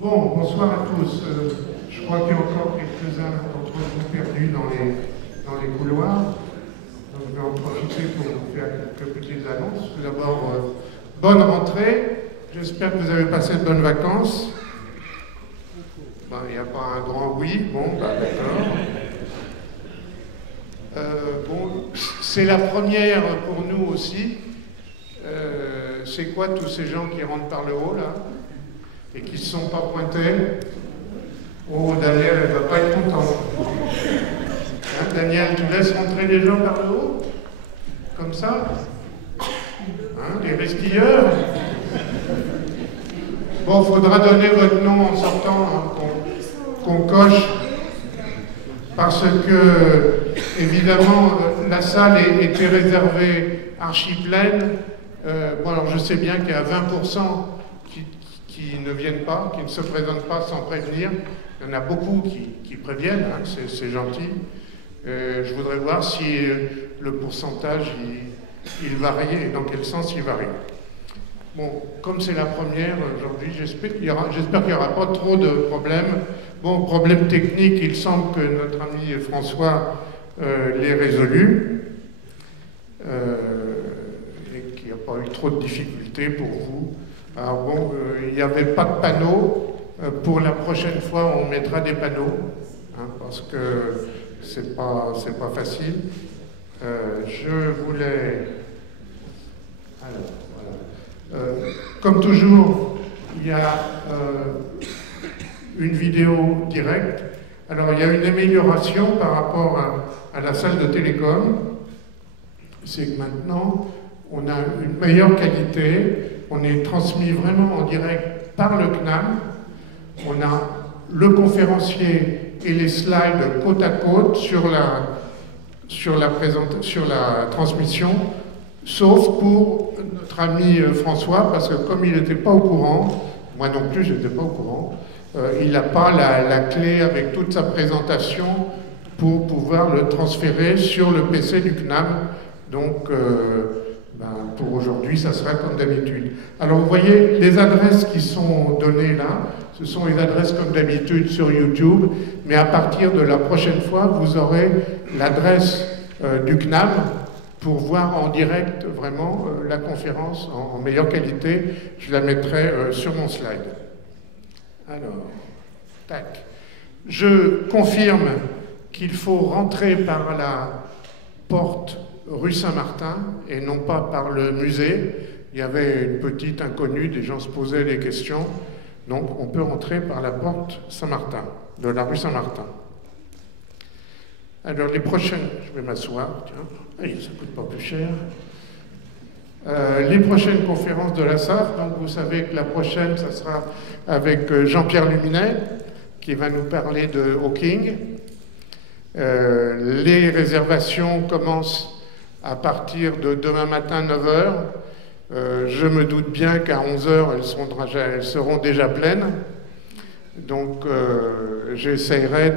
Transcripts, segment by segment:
Bon, bonsoir à tous. Je crois qu'il y a encore quelques-uns d'entre vous perdus dans les couloirs. Donc, je vais en profiter pour vous faire quelques petites annonces. Tout d'abord, bonne rentrée. J'espère que vous avez passé de bonnes vacances. Ben, il n'y a pas un grand oui. Bon, ben, d'accord. Bon, c'est la première pour nous aussi. C'est quoi tous ces gens qui rentrent par le haut, là, et qui ne se sont pas pointés? Oh, Daniel, elle ne va pas être contente. Hein, Daniel, tu laisses rentrer les gens par le haut? Comme ça? Hein, les risquilleurs? Bon, il faudra donner votre nom en sortant, hein, qu'on coche, parce que, évidemment, la salle était réservée archi pleine. Bon, alors je sais bien qu'il y a 20% qui ne viennent pas, qui ne se présentent pas sans prévenir. Il y en a beaucoup qui préviennent, hein, c'est gentil. Je voudrais voir si le pourcentage, il variait, et dans quel sens il varie. Bon, comme c'est la première aujourd'hui, j'espère qu'il n'y aura pas trop de problèmes. Bon, problème technique, il semble que notre ami François l'ait résolu. Et qu'il n'y a pas eu trop de difficultés pour vous. Alors bon, il n'y avait pas de panneau. Pour la prochaine fois, on mettra des panneaux, hein, parce que c'est pas facile. Je voulais... Alors, voilà. Comme toujours, il y a une vidéo directe. Alors, il y a une amélioration par rapport à la salle de télécom. C'est que maintenant, on a une meilleure qualité. On est transmis vraiment en direct par le CNAM. On a le conférencier et les slides côte à côte sur la transmission, sauf pour notre ami François, parce que comme il n'était pas au courant, moi non plus je n'étais pas au courant, il n'a pas la clé avec toute sa présentation pour pouvoir le transférer sur le PC du CNAM. Donc, pour aujourd'hui, ça sera comme d'habitude. Alors, vous voyez, les adresses qui sont données là, ce sont les adresses comme d'habitude sur YouTube, mais à partir de la prochaine fois, vous aurez l'adresse du CNAM pour voir en direct vraiment la conférence en meilleure qualité. Je la mettrai sur mon slide. Alors, tac. Je confirme qu'il faut rentrer par la porte rue Saint-Martin et non pas par le musée. Il y avait une petite inconnue, des gens se posaient des questions. Donc on peut rentrer par la porte Saint-Martin, de la rue Saint-Martin. Alors les prochaines, je vais m'asseoir, tiens, allez, ça ne coûte pas plus cher. Les prochaines conférences de la SAF, donc vous savez que la prochaine, ça sera avec Jean-Pierre Luminet, qui va nous parler de Hawking. Les réservations commencent à partir de demain matin 9h. Je me doute bien qu'à 11h, elles seront déjà pleines. Donc, j'essaierai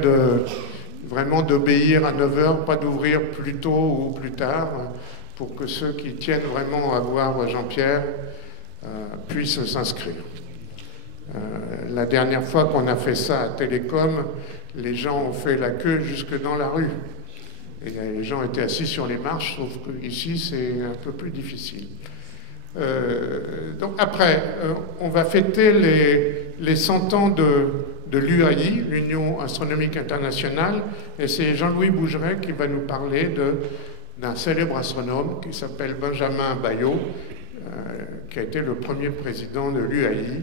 vraiment d'obéir à 9h, pas d'ouvrir plus tôt ou plus tard, pour que ceux qui tiennent vraiment à voir Jean-Pierre puissent s'inscrire. La dernière fois qu'on a fait ça à Télécom, les gens ont fait la queue jusque dans la rue. Et les gens étaient assis sur les marches, sauf qu'ici, c'est un peu plus difficile. Donc après, on va fêter les 100 ans de l'UAI, l'Union Astronomique Internationale, et c'est Jean-Louis Bougeret qui va nous parler d'un célèbre astronome qui s'appelle Benjamin Bayot, qui a été le premier président de l'UAI.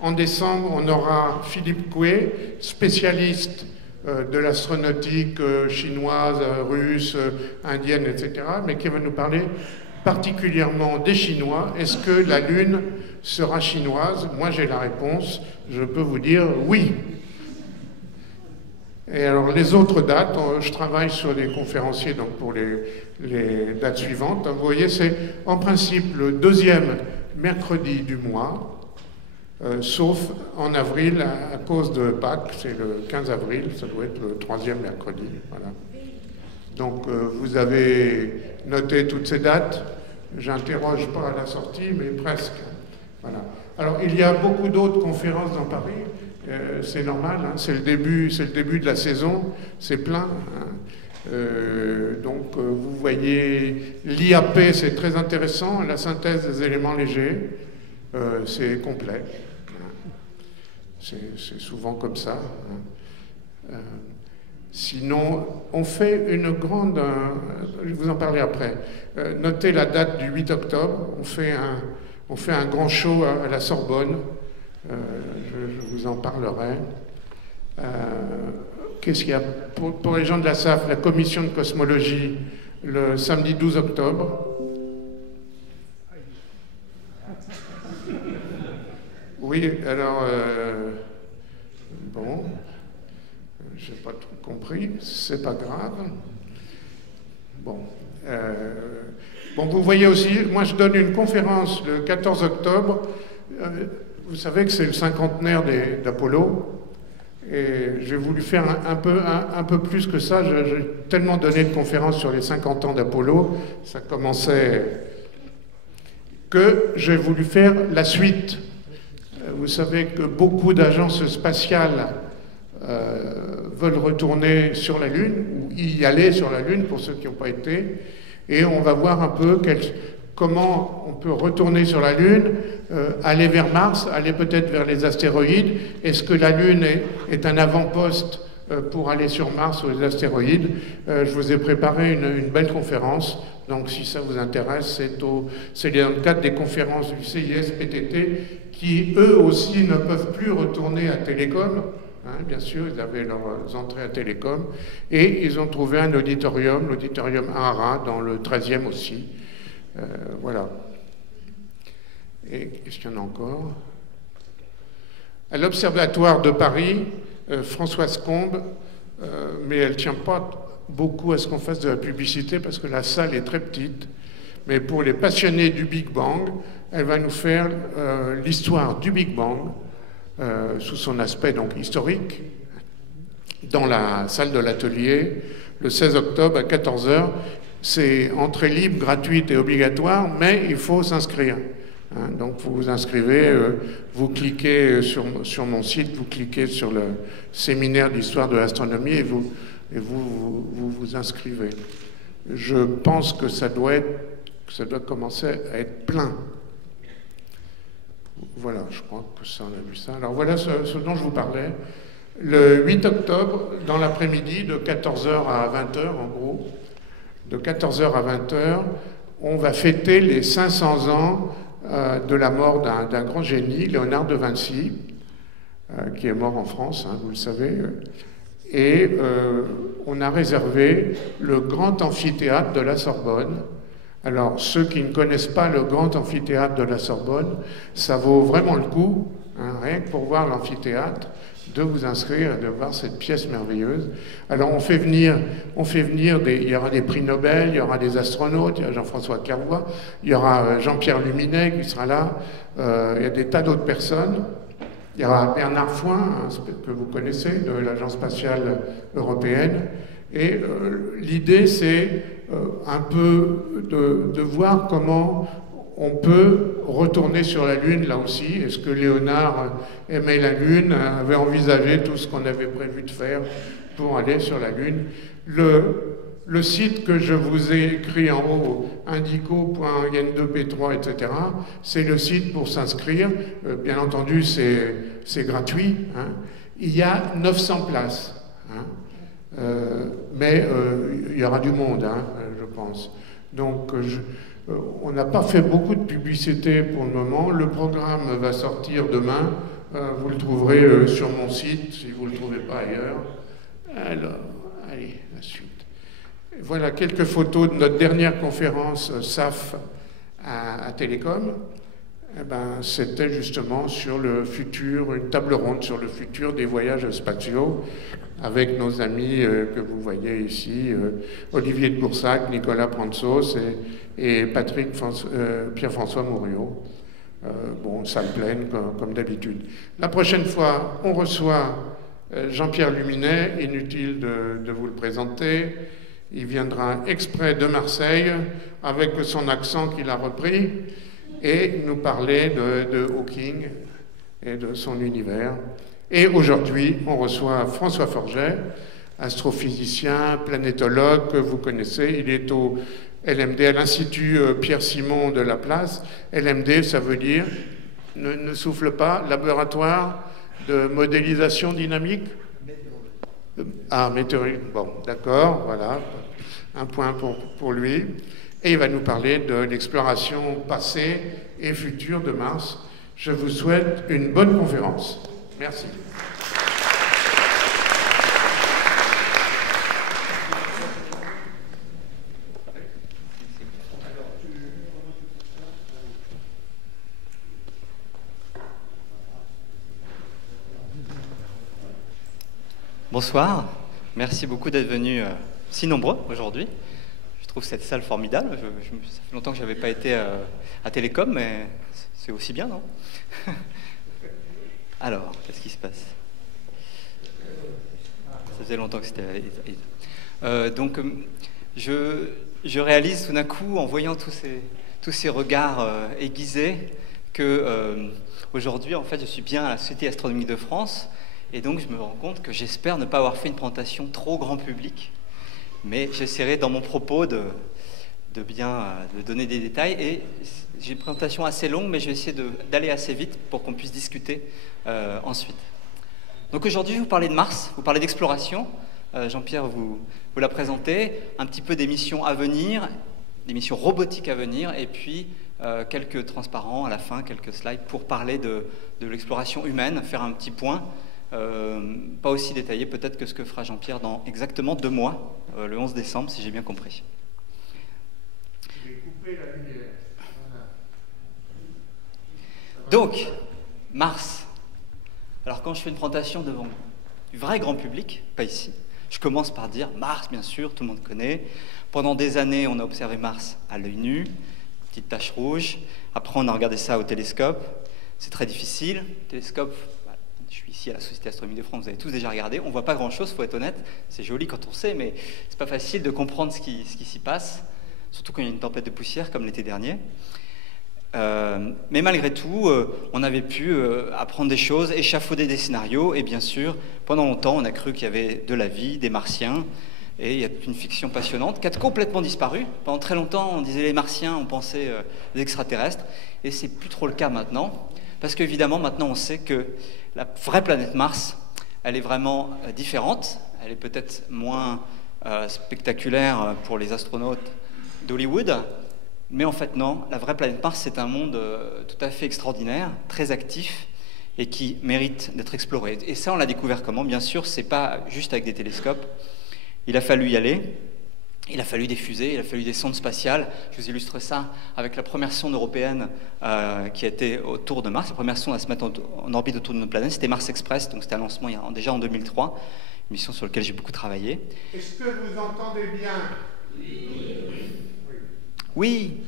En décembre, on aura Philippe Coué, spécialiste de l'astronautique chinoise, russe, indienne, etc., mais qui va nous parler particulièrement des Chinois. Est-ce que la Lune sera chinoise? Moi, j'ai la réponse. Je peux vous dire oui. Et alors, les autres dates, je travaille sur des conférenciers donc pour les dates suivantes. Donc, vous voyez, c'est en principe le deuxième mercredi du mois, sauf en avril à cause de Pâques, c'est le 15 avril, ça doit être le troisième mercredi. Voilà. Donc vous avez noté toutes ces dates, j'interroge pas à la sortie, mais presque. Voilà. Alors il y a beaucoup d'autres conférences dans Paris, C'est normal, hein, c'est le début de la saison, c'est plein. Hein. Donc vous voyez, l'IAP c'est très intéressant, la synthèse des éléments légers, c'est complet. C'est souvent comme ça. Sinon, on fait une grande... je vais vous en parler après. Notez la date du 8 octobre, on fait un grand show à la Sorbonne. Je vous en parlerai. Qu'est-ce qu'il y a pour les gens de la SAF, la commission de cosmologie, le samedi 12 octobre. Oui, alors, bon, je n'ai pas tout compris, c'est pas grave. Bon, vous voyez aussi, moi je donne une conférence le 14 octobre. Vous savez que c'est le cinquantenaire d'Apollo. Et j'ai voulu faire un peu plus que ça. J'ai tellement donné de conférences sur les 50 ans d'Apollo, ça commençait, que j'ai voulu faire la suite. Vous savez que beaucoup d'agences spatiales veulent retourner sur la Lune, ou y aller sur la Lune pour ceux qui n'ont pas été, et on va voir un peu comment on peut retourner sur la Lune, aller vers Mars, aller peut-être vers les astéroïdes. Est-ce que la Lune est un avant-poste pour aller sur Mars ou les astéroïdes? Je vous ai préparé une belle conférence, donc si ça vous intéresse, c'est dans le cadre des conférences du CIS-PTT qui, eux aussi, ne peuvent plus retourner à Télécom. Hein, bien sûr, ils avaient leurs entrées à Télécom, et ils ont trouvé un auditorium, l'auditorium Ahara, dans le 13e aussi. Voilà. Et qu'est-ce qu'il y en a encore? À l'Observatoire de Paris, Françoise Combe, mais elle ne tient pas beaucoup à ce qu'on fasse de la publicité parce que la salle est très petite. Mais pour les passionnés du Big Bang, elle va nous faire l'histoire du Big Bang sous son aspect donc historique dans la salle de l'atelier le 16 octobre à 14 h. C'est entrée libre, gratuite et obligatoire, mais il faut s'inscrire. Hein, donc vous vous inscrivez, vous cliquez sur mon site, vous cliquez sur le séminaire d'histoire de l'astronomie et vous inscrivez. Je pense que ça doit commencer à être plein. Voilà, je crois que ça, on a vu ça. Alors voilà ce dont je vous parlais. Le 8 octobre, dans l'après-midi, de 14 h à 20 h en gros, de 14 h à 20 h, on va fêter les 500 ans de la mort d'un grand génie, Léonard de Vinci, qui est mort en France, hein, vous le savez. Et on a réservé le grand amphithéâtre de la Sorbonne. Alors, ceux qui ne connaissent pas le grand amphithéâtre de la Sorbonne, ça vaut vraiment le coup, hein, rien que pour voir l'amphithéâtre, de vous inscrire et de voir cette pièce merveilleuse. Alors, on fait venir il y aura des prix Nobel, il y aura des astronautes, il y a Jean-François Clairvoy, il y aura Jean-Pierre Luminet qui sera là, il y a des tas d'autres personnes. Il y aura Bernard Foin, hein, que vous connaissez, de l'Agence spatiale européenne. Et l'idée, c'est un peu de voir comment on peut retourner sur la Lune, là aussi. Est-ce que Léonard aimait la Lune, avait envisagé tout ce qu'on avait prévu de faire pour aller sur la Lune? Le site que je vous ai écrit en haut, indico.yen2p3, etc., c'est le site pour s'inscrire. Bien entendu, c'est gratuit. Hein. Il y a 900 places. Hein. Mais il y aura du monde, hein, je pense. Donc, on n'a pas fait beaucoup de publicité pour le moment. Le programme va sortir demain. Vous le trouverez sur mon site, si vous ne le trouvez pas ailleurs. Alors, allez, la suite. Voilà quelques photos de notre dernière conférence SAF à Télécom. Eh ben, c'était justement sur le futur, une table ronde sur le futur des voyages spatiaux avec nos amis que vous voyez ici, Olivier de Boursac, Nicolas Prantzos et Pierre-François Mouriot. Bon, salle pleine comme d'habitude. La prochaine fois, on reçoit Jean-Pierre Luminet, inutile de vous le présenter. Il viendra exprès de Marseille avec son accent qu'il a repris et nous parler de Hawking et de son univers. Et aujourd'hui, on reçoit François Forget, astrophysicien, planétologue que vous connaissez. Il est au LMD, à l'Institut Pierre-Simon de la Place. LMD, ça veut dire, ne souffle pas, laboratoire de modélisation dynamique. Ah, météorologie. Bon, d'accord, voilà. Un point pour lui. Et il va nous parler de l'exploration passée et future de Mars. Je vous souhaite une bonne conférence. Merci. Bonsoir, merci beaucoup d'être venus si nombreux aujourd'hui. Je trouve cette salle formidable. Ça fait longtemps que je n'avais pas été à Télécom, mais c'est aussi bien, non? Alors, qu'est-ce qui se passe? Ça faisait longtemps que c'était... donc, je réalise tout d'un coup, en voyant tous ces regards aiguisés, que aujourd'hui, en fait, je suis bien à la Société astronomique de France. Et donc, je me rends compte que j'espère ne pas avoir fait une présentation trop grand public, mais j'essaierai dans mon propos de donner des détails. Et j'ai une présentation assez longue, mais je vais essayer d'aller assez vite pour qu'on puisse discuter ensuite. Donc aujourd'hui, je vais vous parler de Mars, vous parler d'exploration. Jean-Pierre vous l'a présenté, un petit peu des missions à venir, des missions robotiques à venir, et puis quelques transparents à la fin, quelques slides pour parler de l'exploration humaine, faire un petit point. Pas aussi détaillé peut-être que ce que fera Jean-Pierre dans exactement 2 mois, le 11 décembre, si j'ai bien compris. Je vais couper la lumière. Voilà. Donc, Mars. Alors quand je fais une présentation devant du vrai grand public, pas ici, je commence par dire Mars, bien sûr, tout le monde connaît. Pendant des années, on a observé Mars à l'œil nu, petite tache rouge. Après, on a regardé ça au télescope. C'est très difficile. Le télescope... Je suis ici à la Société astronomique de France, vous avez tous déjà regardé. On ne voit pas grand-chose, il faut être honnête. C'est joli quand on sait, mais c'est pas facile de comprendre ce qui s'y passe, surtout quand il y a une tempête de poussière comme l'été dernier. Mais malgré tout, on avait pu apprendre des choses, échafauder des scénarios, et bien sûr, pendant longtemps, on a cru qu'il y avait de la vie, des martiens, et il y a une fiction passionnante qui a complètement disparu. Pendant très longtemps, on disait les martiens, on pensait les extraterrestres, et c'est plus trop le cas maintenant, parce qu'évidemment, maintenant, on sait que la vraie planète Mars, elle est vraiment différente. Elle est peut-être moins spectaculaire pour les astronautes d'Hollywood. Mais en fait, non. La vraie planète Mars, c'est un monde tout à fait extraordinaire, très actif et qui mérite d'être exploré. Et ça, on l'a découvert comment? Bien sûr, c'est pas juste avec des télescopes. Il a fallu y aller. Il a fallu des fusées, il a fallu des sondes spatiales. Je vous illustre ça avec la première sonde européenne qui a été autour de Mars. La première sonde à se mettre en orbite autour de notre planète, c'était Mars Express, donc c'était un lancement déjà en 2003, une mission sur laquelle j'ai beaucoup travaillé. Est-ce que vous entendez bien? Oui.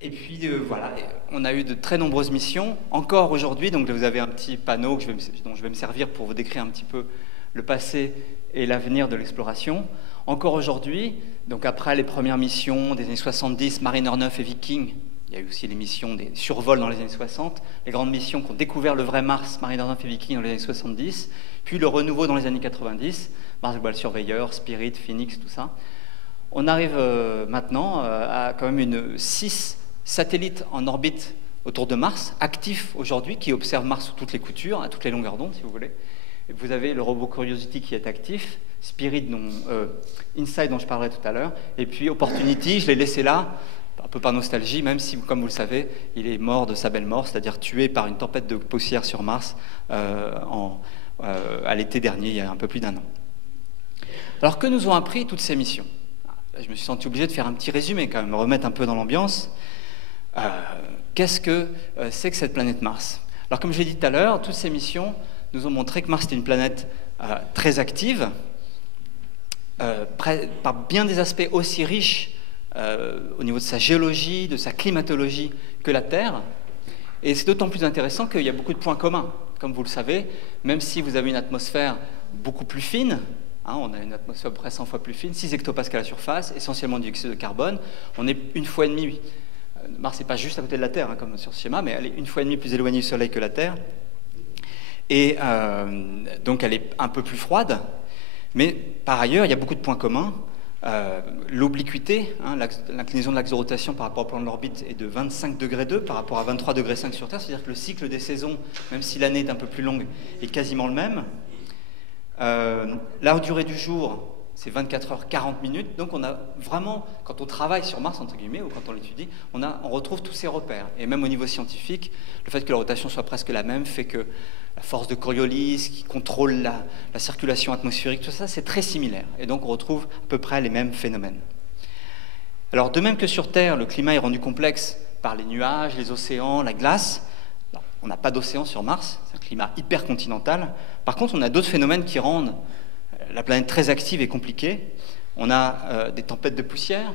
Et puis voilà, on a eu de très nombreuses missions, encore aujourd'hui, donc vous avez un petit panneau dont je vais me servir pour vous décrire un petit peu le passé et l'avenir de l'exploration. Encore aujourd'hui, donc après les premières missions des années 70, Mariner 9 et Viking, il y a eu aussi les missions des survols dans les années 60, les grandes missions qui ont découvert le vrai Mars, Mariner 9 et Viking dans les années 70, puis le renouveau dans les années 90, Mars Global Surveyor, Spirit, Phoenix, tout ça. On arrive maintenant à quand même 6 satellites en orbite autour de Mars, actifs aujourd'hui, qui observent Mars sous toutes les coutures, à toutes les longueurs d'onde, si vous voulez. Vous avez le robot Curiosity qui est actif, Spirit, Insight dont je parlerai tout à l'heure, et puis Opportunity, je l'ai laissé là, un peu par nostalgie, même si, comme vous le savez, il est mort de sa belle mort, c'est-à-dire tué par une tempête de poussière sur Mars à l'été dernier, il y a un peu plus d'1 an. Alors, que nous ont appris toutes ces missions? Je me suis senti obligé de faire un petit résumé, quand même, me remettre un peu dans l'ambiance. Qu'est-ce que c'est que cette planète Mars? Alors, comme je l'ai dit tout à l'heure, toutes ces missions nous ont montré que Mars était une planète très active, par bien des aspects aussi riches au niveau de sa géologie, de sa climatologie que la Terre. Et c'est d'autant plus intéressant qu'il y a beaucoup de points communs. Comme vous le savez, même si vous avez une atmosphère beaucoup plus fine, on a une atmosphère près 100 fois plus fine, 6 hectopascales à la surface, essentiellement du dioxyde de carbone, on est 1,5 fois Mars n'est pas juste à côté de la Terre, hein, comme sur ce schéma, mais elle est 1,5 fois plus éloignée du Soleil que la Terre. Et donc elle est un peu plus froide, mais par ailleurs, il y a beaucoup de points communs. L'obliquité, hein, l'inclinaison de l'axe de rotation par rapport au plan de l'orbite est de 25 degrés 2 par rapport à 23 degrés 5 sur Terre, c'est-à-dire que le cycle des saisons, même si l'année est un peu plus longue, est quasiment le même. La durée du jour, c'est 24 heures 40 minutes, donc on a vraiment, quand on travaille sur Mars, entre guillemets, ou quand on l'étudie, on retrouve tous ces repères. Et même au niveau scientifique, le fait que la rotation soit presque la même fait que la force de Coriolis qui contrôle la circulation atmosphérique, tout ça, c'est très similaire. Et donc on retrouve à peu près les mêmes phénomènes. Alors de même que sur Terre, le climat est rendu complexe par les nuages, les océans, la glace, on n'a pas d'océan sur Mars, c'est un climat hypercontinental. Par contre, on a d'autres phénomènes qui rendent la planète très active et compliquée. On a des tempêtes de poussière,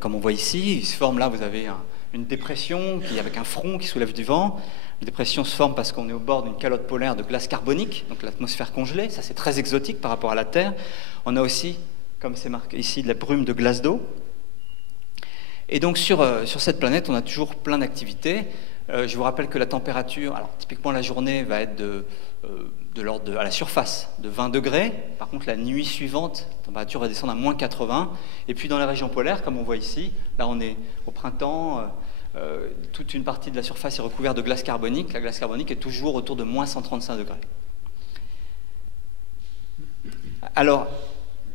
comme on voit ici. Il se forme là, vous avez une dépression avec un front qui soulève du vent. La dépression se forme parce qu'on est au bord d'une calotte polaire de glace carbonique, donc l'atmosphère congelée. Ça, c'est très exotique par rapport à la Terre. On a aussi, comme c'est marqué ici, de la brume de glace d'eau. Et donc sur cette planète, on a toujours plein d'activités. Je vous rappelle que la température, alors typiquement la journée va être de l'ordre à la surface de 20 degrés. Par contre, la nuit suivante, la température va descendre à moins 80. Et puis dans les régions polaires, comme on voit ici, là on est au printemps, toute une partie de la surface est recouverte de glace carbonique. La glace carbonique est toujours autour de moins 135 degrés. Alors,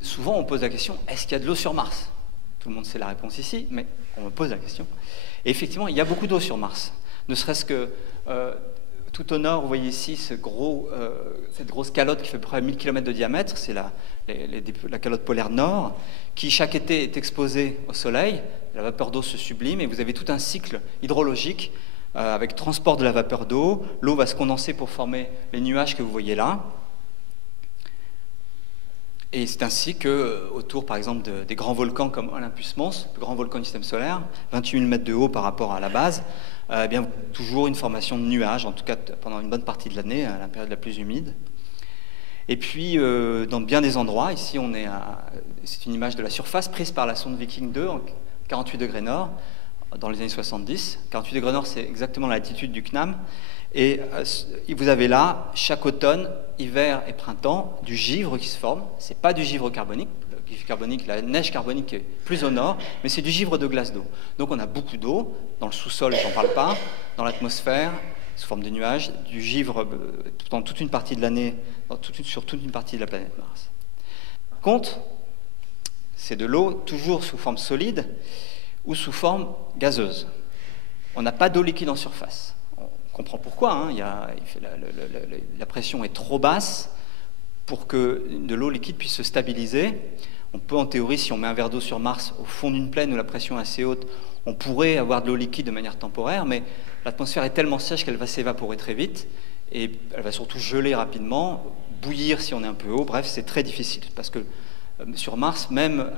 souvent on pose la question, est-ce qu'il y a de l'eau sur Mars? Tout le monde sait la réponse ici, mais on me pose la question. Et effectivement, il y a beaucoup d'eau sur Mars. Ne serait-ce que tout au nord, vous voyez ici cette grosse calotte qui fait à peu près 1000 km de diamètre, c'est la calotte polaire nord, qui chaque été est exposée au soleil, la vapeur d'eau se sublime, et vous avez tout un cycle hydrologique avec transport de la vapeur d'eau, l'eau va se condenser pour former les nuages que vous voyez là. Et c'est ainsi que, autour, par exemple, des grands volcans comme Olympus Mons, le grand volcan du système solaire, 28 000 mètres de haut par rapport à la base, eh bien, toujours une formation de nuages, en tout cas pendant une bonne partie de l'année, à la période la plus humide. Et puis, dans bien des endroits, ici, c'est une image de la surface prise par la sonde Viking 2 en 48 degrés nord, dans les années 70. 48 degrés nord, c'est exactement la latitude du CNAM. Et vous avez là, chaque automne, hiver et printemps, du givre qui se forme. Ce n'est pas du givre carbonique. Le givre carbonique, la neige carbonique est plus au nord, mais c'est du givre de glace d'eau. Donc on a beaucoup d'eau, dans le sous-sol, je n'en parle pas, dans l'atmosphère, sous forme de nuages, du givre dans toute une partie de l'année, sur toute une partie de la planète Mars. Par contre, c'est de l'eau toujours sous forme solide ou sous forme gazeuse. On n'a pas d'eau liquide en surface. On comprend pourquoi, hein. La pression est trop basse pour que de l'eau liquide puisse se stabiliser. On peut, en théorie, si on met un verre d'eau sur Mars au fond d'une plaine où la pression est assez haute, on pourrait avoir de l'eau liquide de manière temporaire, mais l'atmosphère est tellement sèche qu'elle va s'évaporer très vite et elle va surtout geler rapidement, bouillir si on est un peu haut. Bref, c'est très difficile parce que sur Mars, même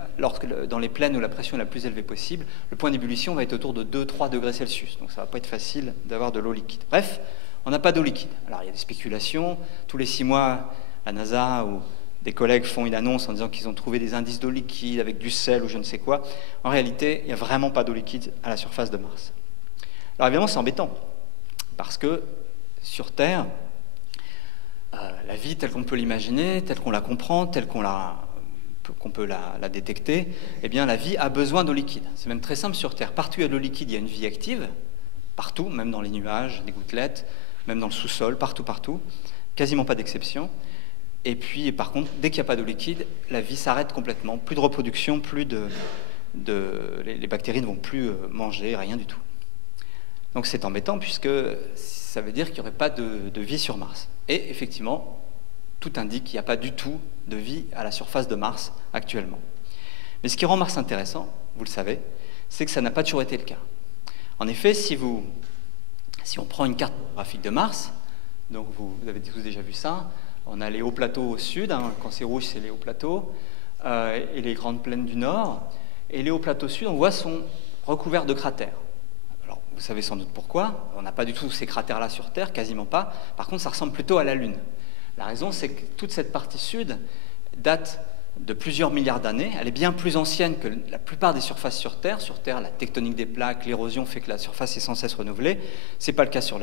dans les plaines où la pression est la plus élevée possible, le point d'ébullition va être autour de 2-3 degrés Celsius. Donc ça ne va pas être facile d'avoir de l'eau liquide. Bref, on n'a pas d'eau liquide. Alors il y a des spéculations. Tous les 6 mois, la NASA ou des collègues font une annonce en disant qu'ils ont trouvé des indices d'eau liquide avec du sel ou je ne sais quoi. En réalité, il n'y a vraiment pas d'eau liquide à la surface de Mars. Alors évidemment, c'est embêtant. Parce que sur Terre, la vie telle qu'on peut l'imaginer, telle qu'on la comprend, telle qu'on peut la détecter, eh bien la vie a besoin d'eau liquide. C'est même très simple sur Terre. Partout où il y a de l'eau liquide, il y a une vie active. Partout, même dans les nuages, des gouttelettes, même dans le sous-sol, partout. Quasiment pas d'exception. Et puis, par contre, dès qu'il n'y a pas d'eau liquide, la vie s'arrête complètement. Plus de reproduction, les bactéries ne vont plus manger, rien du tout. Donc c'est embêtant puisque ça veut dire qu'il n'y aurait pas de vie sur Mars. Et effectivement, tout indique qu'il n'y a pas du tout de vie à la surface de Mars actuellement. Mais ce qui rend Mars intéressant, vous le savez, c'est que ça n'a pas toujours été le cas. En effet, si on prend une carte graphique de Mars, donc vous avez tous déjà vu ça, on a les hauts plateaux au sud, hein, quand c'est rouge, c'est les hauts plateaux, et les grandes plaines du nord, et les hauts plateaux sud, on voit, sont recouverts de cratères. Alors, vous savez sans doute pourquoi, on n'a pas du tout ces cratères-là sur Terre, quasiment pas, par contre ça ressemble plutôt à la Lune. La raison, c'est que toute cette partie sud date de plusieurs milliards d'années. Elle est bien plus ancienne que la plupart des surfaces sur Terre. Sur Terre, la tectonique des plaques, l'érosion fait que la surface est sans cesse renouvelée. Ce n'est pas le cas sur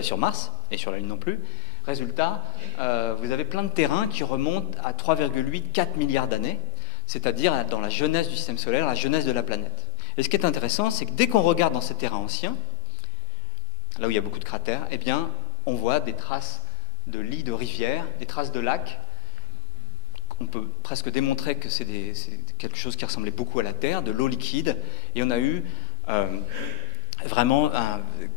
sur Mars, et sur la Lune non plus. Résultat, vous avez plein de terrains qui remontent à 3,8-4 milliards d'années, c'est-à-dire dans la jeunesse du système solaire, la jeunesse de la planète. Et ce qui est intéressant, c'est que dès qu'on regarde dans ces terrains anciens, là où il y a beaucoup de cratères, eh bien, on voit des traces de lits de rivières, des traces de lacs. On peut presque démontrer que c'est quelque chose qui ressemblait beaucoup à la Terre, de l'eau liquide. Et on a eu vraiment,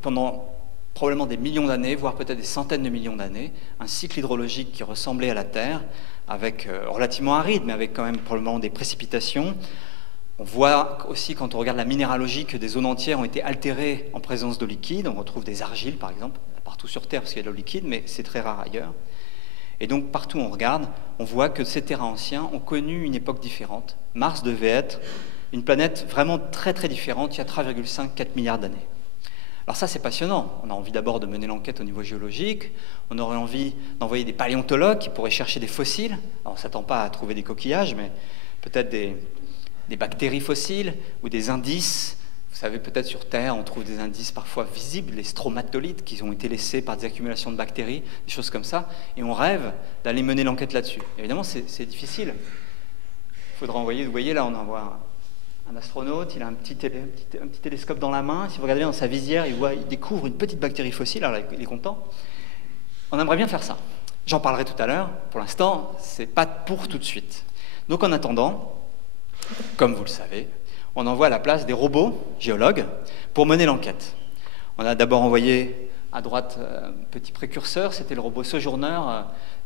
pendant probablement des millions d'années, voire peut-être des centaines de millions d'années, un cycle hydrologique qui ressemblait à la Terre, avec relativement aride, mais avec quand même probablement des précipitations. On voit aussi, quand on regarde la minéralogie, que des zones entières ont été altérées en présence d'eau liquide. On retrouve des argiles, par exemple, partout sur Terre, parce qu'il y a de l'eau liquide, mais c'est très rare ailleurs. Et donc, partout où on regarde, on voit que ces terrains anciens ont connu une époque différente. Mars devait être une planète vraiment très, très différente, il y a 3,5-4 milliards d'années. Alors ça, c'est passionnant. On a envie d'abord de mener l'enquête au niveau géologique. On aurait envie d'envoyer des paléontologues qui pourraient chercher des fossiles. Alors, on ne s'attend pas à trouver des coquillages, mais peut-être des bactéries fossiles ou des indices. Vous savez, peut-être sur Terre, on trouve des indices parfois visibles, les stromatolites qui ont été laissés par des accumulations de bactéries, des choses comme ça, et on rêve d'aller mener l'enquête là-dessus. Évidemment, c'est difficile. Il faudra envoyer, vous voyez là, on envoie un astronaute, il a un petit télescope dans la main, si vous regardez dans sa visière, il découvre une petite bactérie fossile, alors il est content. On aimerait bien faire ça. J'en parlerai tout à l'heure. Pour l'instant, c'est pas pour tout de suite. Donc en attendant, comme vous le savez, on envoie à la place des robots géologues pour mener l'enquête. On a d'abord envoyé à droite un petit précurseur, c'était le robot Sojourner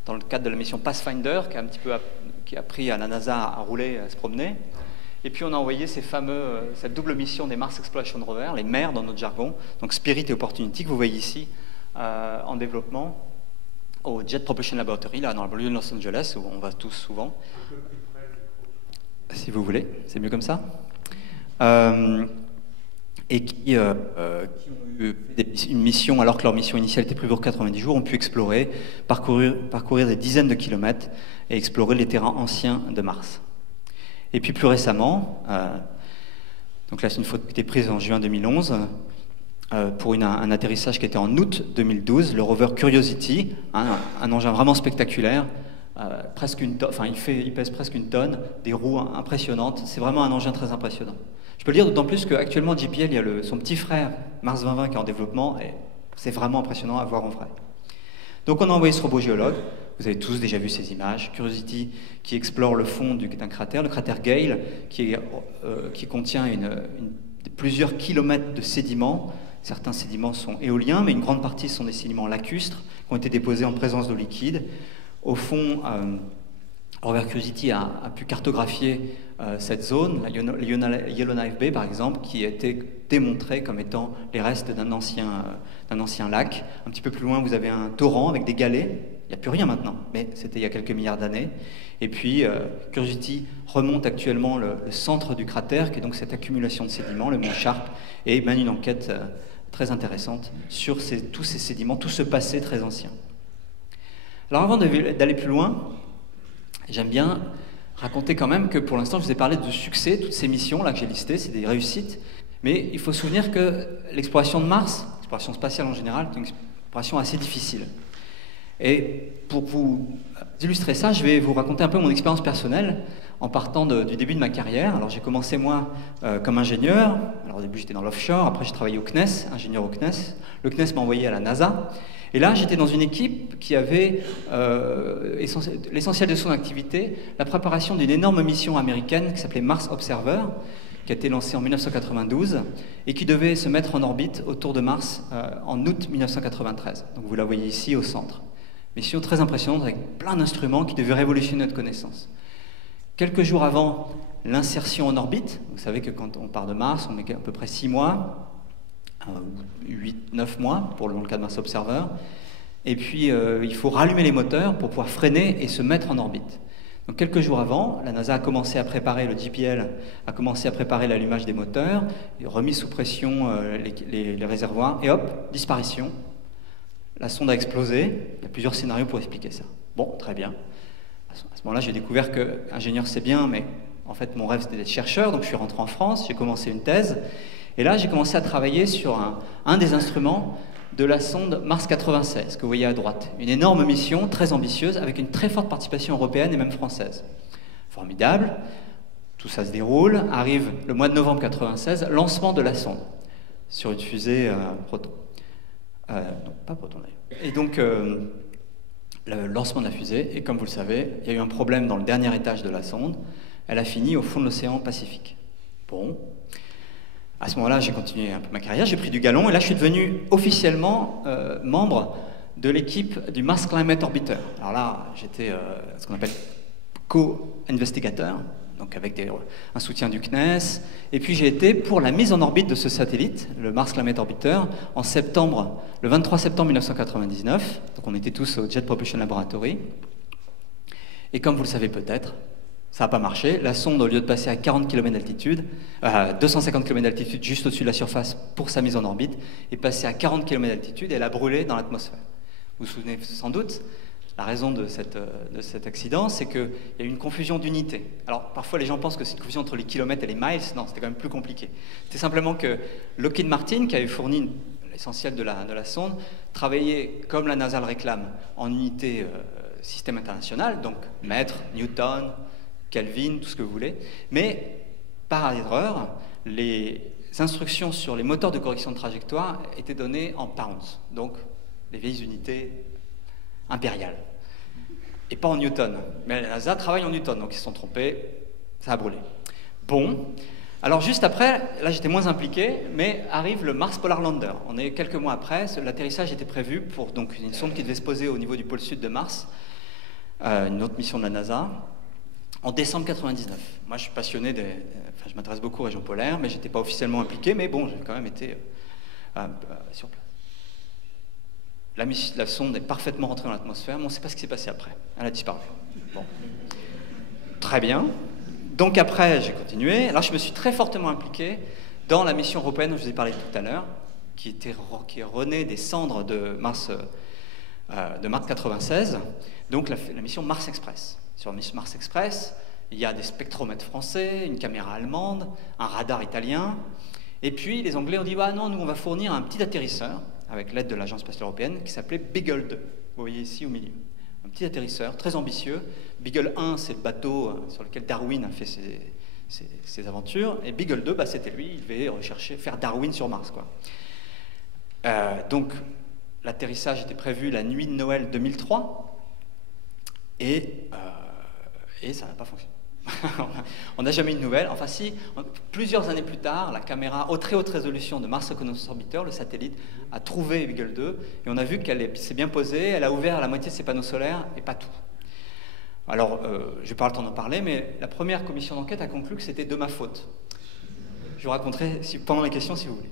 dans le cadre de la mission Pathfinder qui a appris à la NASA à rouler, à se promener. Et puis on a envoyé cette double mission des Mars Exploration Rover, les MER dans notre jargon, donc Spirit et Opportunity, que vous voyez ici en développement au Jet Propulsion Laboratory, là dans la banlieue de Los Angeles, où on va tous souvent. Si vous voulez, c'est mieux comme ça. Et qui ont eu une mission, alors que leur mission initiale était prévue pour 90 jours, ont pu explorer, parcourir des dizaines de kilomètres et explorer les terrains anciens de Mars. Et puis plus récemment, donc là c'est une photo qui a été prise en juin 2011, pour un atterrissage qui était en août 2012, le rover Curiosity, un engin vraiment spectaculaire, il pèse presque une tonne, des roues impressionnantes, c'est vraiment un engin très impressionnant. Je peux le dire d'autant plus qu'actuellement JPL, il y a son petit frère Mars 2020 qui est en développement, et c'est vraiment impressionnant à voir en vrai. Donc on a envoyé ce robot géologue, vous avez tous déjà vu ces images, Curiosity qui explore le fond d'un cratère, le cratère Gale, qui contient plusieurs kilomètres de sédiments. Certains sédiments sont éoliens, mais une grande partie sont des sédiments lacustres qui ont été déposés en présence d'eau liquide. Au fond, rover Curiosity a pu cartographier cette zone, la Yellowknife Bay par exemple, qui a été démontrée comme étant les restes d'un ancien lac. Un petit peu plus loin, vous avez un torrent avec des galets. Il n'y a plus rien maintenant, mais c'était il y a quelques milliards d'années. Et puis, Curiosity remonte actuellement le centre du cratère, qui est donc cette accumulation de sédiments, le mont Sharp, et mène une enquête très intéressante sur tous ces sédiments, tout ce passé très ancien. Alors avant d'aller plus loin, j'aime bien raconter quand même que pour l'instant, je vous ai parlé de succès, toutes ces missions là que j'ai listées, c'est des réussites, mais il faut se souvenir que l'exploration de Mars, l'exploration spatiale en général, est une exploration assez difficile. Et pour vous illustrer ça, je vais vous raconter un peu mon expérience personnelle en partant du début de ma carrière. Alors j'ai commencé moi comme ingénieur. Alors au début j'étais dans l'offshore, après j'ai travaillé au CNES, ingénieur au CNES. Le CNES m'a envoyé à la NASA. Et là j'étais dans une équipe qui avait l'essentiel de son activité, la préparation d'une énorme mission américaine qui s'appelait Mars Observer, qui a été lancée en 1992 et qui devait se mettre en orbite autour de Mars en août 1993. Donc vous la voyez ici au centre. Mission très impressionnante avec plein d'instruments qui devaient révolutionner notre connaissance. Quelques jours avant l'insertion en orbite, vous savez que quand on part de Mars, on met à peu près 6 mois, 8-9 mois pour le cas de Mars Observer, et puis il faut rallumer les moteurs pour pouvoir freiner et se mettre en orbite. Donc quelques jours avant, la NASA a commencé à préparer, le JPL a commencé à préparer l'allumage des moteurs, remis sous pression les réservoirs, et hop, disparition. La sonde a explosé, il y a plusieurs scénarios pour expliquer ça. Bon, très bien. À ce moment-là, j'ai découvert que ingénieur c'est bien, mais en fait mon rêve c'était d'être chercheur, donc je suis rentré en France, j'ai commencé une thèse, et là j'ai commencé à travailler sur un des instruments de la sonde Mars 96, que vous voyez à droite. Une énorme mission, très ambitieuse, avec une très forte participation européenne et même française. Formidable, tout ça se déroule, arrive le mois de novembre 96, lancement de la sonde, sur une fusée Proton. Non, pas Proton d'ailleurs. Et donc, le lancement de la fusée, et comme vous le savez, il y a eu un problème dans le dernier étage de la sonde, elle a fini au fond de l'océan Pacifique. Bon. À ce moment-là, j'ai continué un peu ma carrière, j'ai pris du galon, et là, je suis devenu officiellement membre de l'équipe du Mars Climate Orbiter. Alors là, j'étais ce qu'on appelle co-investigateur, donc avec un soutien du CNES, et puis j'ai été pour la mise en orbite de ce satellite, le Mars Climate Orbiter, en septembre, le 23 septembre 1999, donc on était tous au Jet Propulsion Laboratory, et comme vous le savez peut-être, ça n'a pas marché. La sonde, au lieu de passer à 40 km d'altitude, 250 km d'altitude juste au-dessus de la surface pour sa mise en orbite, est passée à 40 km d'altitude et elle a brûlé dans l'atmosphère. Vous vous souvenez sans doute, la raison de cet accident, c'est qu'il y a eu une confusion d'unités. Alors parfois les gens pensent que c'est une confusion entre les kilomètres et les miles. Non, c'était quand même plus compliqué. C'est simplement que Lockheed Martin, qui avait fourni l'essentiel de la sonde, travaillait, comme la NASA le réclame, en unité système international, donc mètres, newton, Kelvin, tout ce que vous voulez, mais par erreur, les instructions sur les moteurs de correction de trajectoire étaient données en pounds, donc les vieilles unités impériales, et pas en newton. Mais la NASA travaille en newton, donc ils se sont trompés, ça a brûlé. Bon, alors juste après, là j'étais moins impliqué, mais arrive le Mars Polar Lander. On est quelques mois après, l'atterrissage était prévu pour donc, une sonde qui devait se poser au niveau du pôle sud de Mars, une autre mission de la NASA, en décembre 99. Moi, je suis passionné enfin, je m'intéresse beaucoup aux régions polaires, mais je n'étais pas officiellement impliqué, mais bon, j'ai quand même été sur place. La sonde est parfaitement rentrée dans l'atmosphère, mais on ne sait pas ce qui s'est passé après. Elle a disparu. Bon. Très bien. Donc après, j'ai continué. Alors, je me suis très fortement impliqué dans la mission européenne dont je vous ai parlé tout à l'heure, qui renaît des cendres de Mars 96, donc la mission Mars Express. Sur Mars Express, il y a des spectromètres français, une caméra allemande, un radar italien. Et puis, les Anglais ont dit, bah non, nous, on va fournir un petit atterrisseur, avec l'aide de l'Agence spatiale européenne, qui s'appelait Beagle 2. Vous voyez ici au milieu. Un petit atterrisseur, très ambitieux. Beagle 1, c'est le bateau sur lequel Darwin a fait ses aventures. Et Beagle 2, bah, c'était lui, il devait faire Darwin sur Mars, quoi. Donc, l'atterrissage était prévu la nuit de Noël 2003. Et ça n'a pas fonctionné. On n'a jamais eu de nouvelles. Enfin si, plusieurs années plus tard, la caméra très haute résolution de Mars Reconnaissance Orbiter, le satellite, a trouvé Beagle 2, et on a vu qu'elle s'est bien posée, elle a ouvert la moitié de ses panneaux solaires, et pas tout. Alors, je n'ai pas le temps d'en parler, mais la première commission d'enquête a conclu que c'était de ma faute. Je vous raconterai pendant les questions si vous voulez.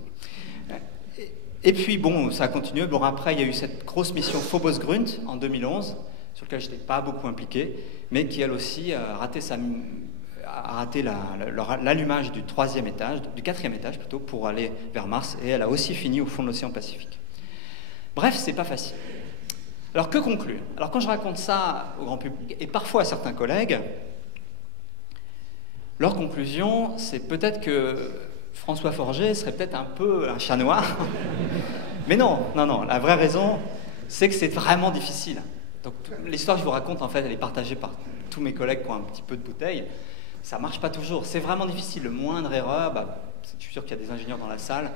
Et puis bon, ça a continué. Bon, après, il y a eu cette grosse mission Phobos-Grunt en 2011, sur laquelle je n'étais pas beaucoup impliqué, mais qui elle aussi a raté l'allumage du quatrième étage plutôt, pour aller vers Mars, et elle a aussi fini au fond de l'océan Pacifique. Bref, c'est pas facile. Alors que conclure? Alors quand je raconte ça au grand public, et parfois à certains collègues, leur conclusion, c'est peut-être que François Forget serait peut-être un peu un chat noir. Mais non, la vraie raison, c'est que c'est vraiment difficile. Donc l'histoire que je vous raconte, en fait, elle est partagée par tous mes collègues qui ont un petit peu de bouteille. Ça marche pas toujours, c'est vraiment difficile. Le moindre erreur, je suis sûr qu'il y a des ingénieurs dans la salle,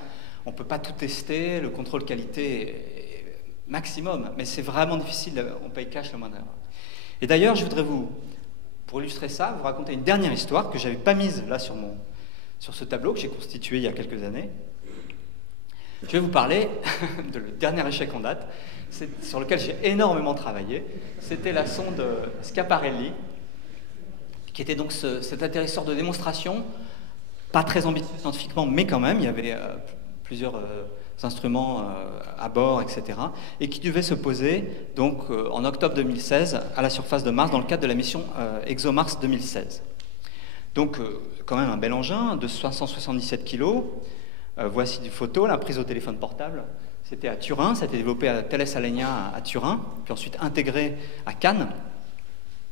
on peut pas tout tester, le contrôle qualité est maximum, mais c'est vraiment difficile, on paye cash le moindre erreur. Et d'ailleurs, je voudrais pour illustrer ça, vous raconter une dernière histoire que j'avais pas mise là sur ce tableau que j'ai constitué il y a quelques années. Je vais vous parler de le dernier échec en date, sur lequel j'ai énormément travaillé. C'était la sonde Schiaparelli, qui était donc cet atterrisseur de démonstration, pas très ambitieux scientifiquement, mais quand même, il y avait plusieurs instruments à bord, etc., et qui devait se poser donc en octobre 2016 à la surface de Mars dans le cadre de la mission ExoMars 2016. Donc quand même un bel engin de 577 kg. Voici des photos, la prise au téléphone portable. C'était à Turin, ça a été développé à Thales Alenia à Turin, puis ensuite intégré à Cannes.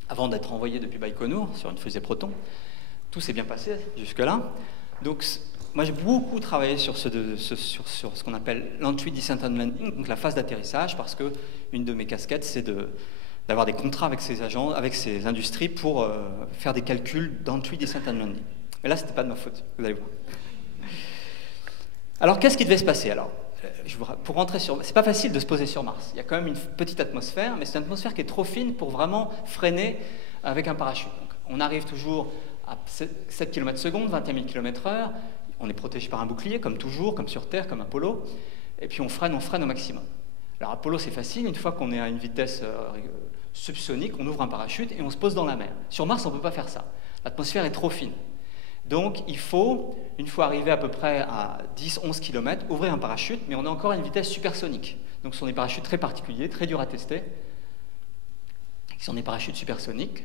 avant d'être envoyé depuis Baïkonour sur une fusée Proton. Tout s'est bien passé jusque-là. Donc, moi, j'ai beaucoup travaillé sur ce qu'on appelle l'entry, descent and landing, donc la phase d'atterrissage, parce que une de mes casquettes, c'est d'avoir des contrats avec ces agents, avec ces industries pour faire des calculs d'entry, descent and landing. Mais là, c'était pas de ma faute, vous allez voir. Alors, qu'est-ce qui devait se passer? Alors, pour rentrer sur... C'est pas facile de se poser sur Mars. Il y a quand même une petite atmosphère, mais c'est une atmosphère qui est trop fine pour vraiment freiner avec un parachute. Donc, on arrive toujours à 7 km/s, 21 000 km/h. On est protégé par un bouclier, comme toujours, comme sur Terre, comme Apollo. Et puis on freine au maximum. Alors Apollo, c'est facile. Une fois qu'on est à une vitesse subsonique, on ouvre un parachute et on se pose dans la mer. Sur Mars, on ne peut pas faire ça. L'atmosphère est trop fine. Donc il faut, une fois arrivé à peu près à 10-11 km, ouvrir un parachute, mais on est encore à une vitesse supersonique. Donc ce sont des parachutes très particuliers, très durs à tester. Ce sont des parachutes supersoniques.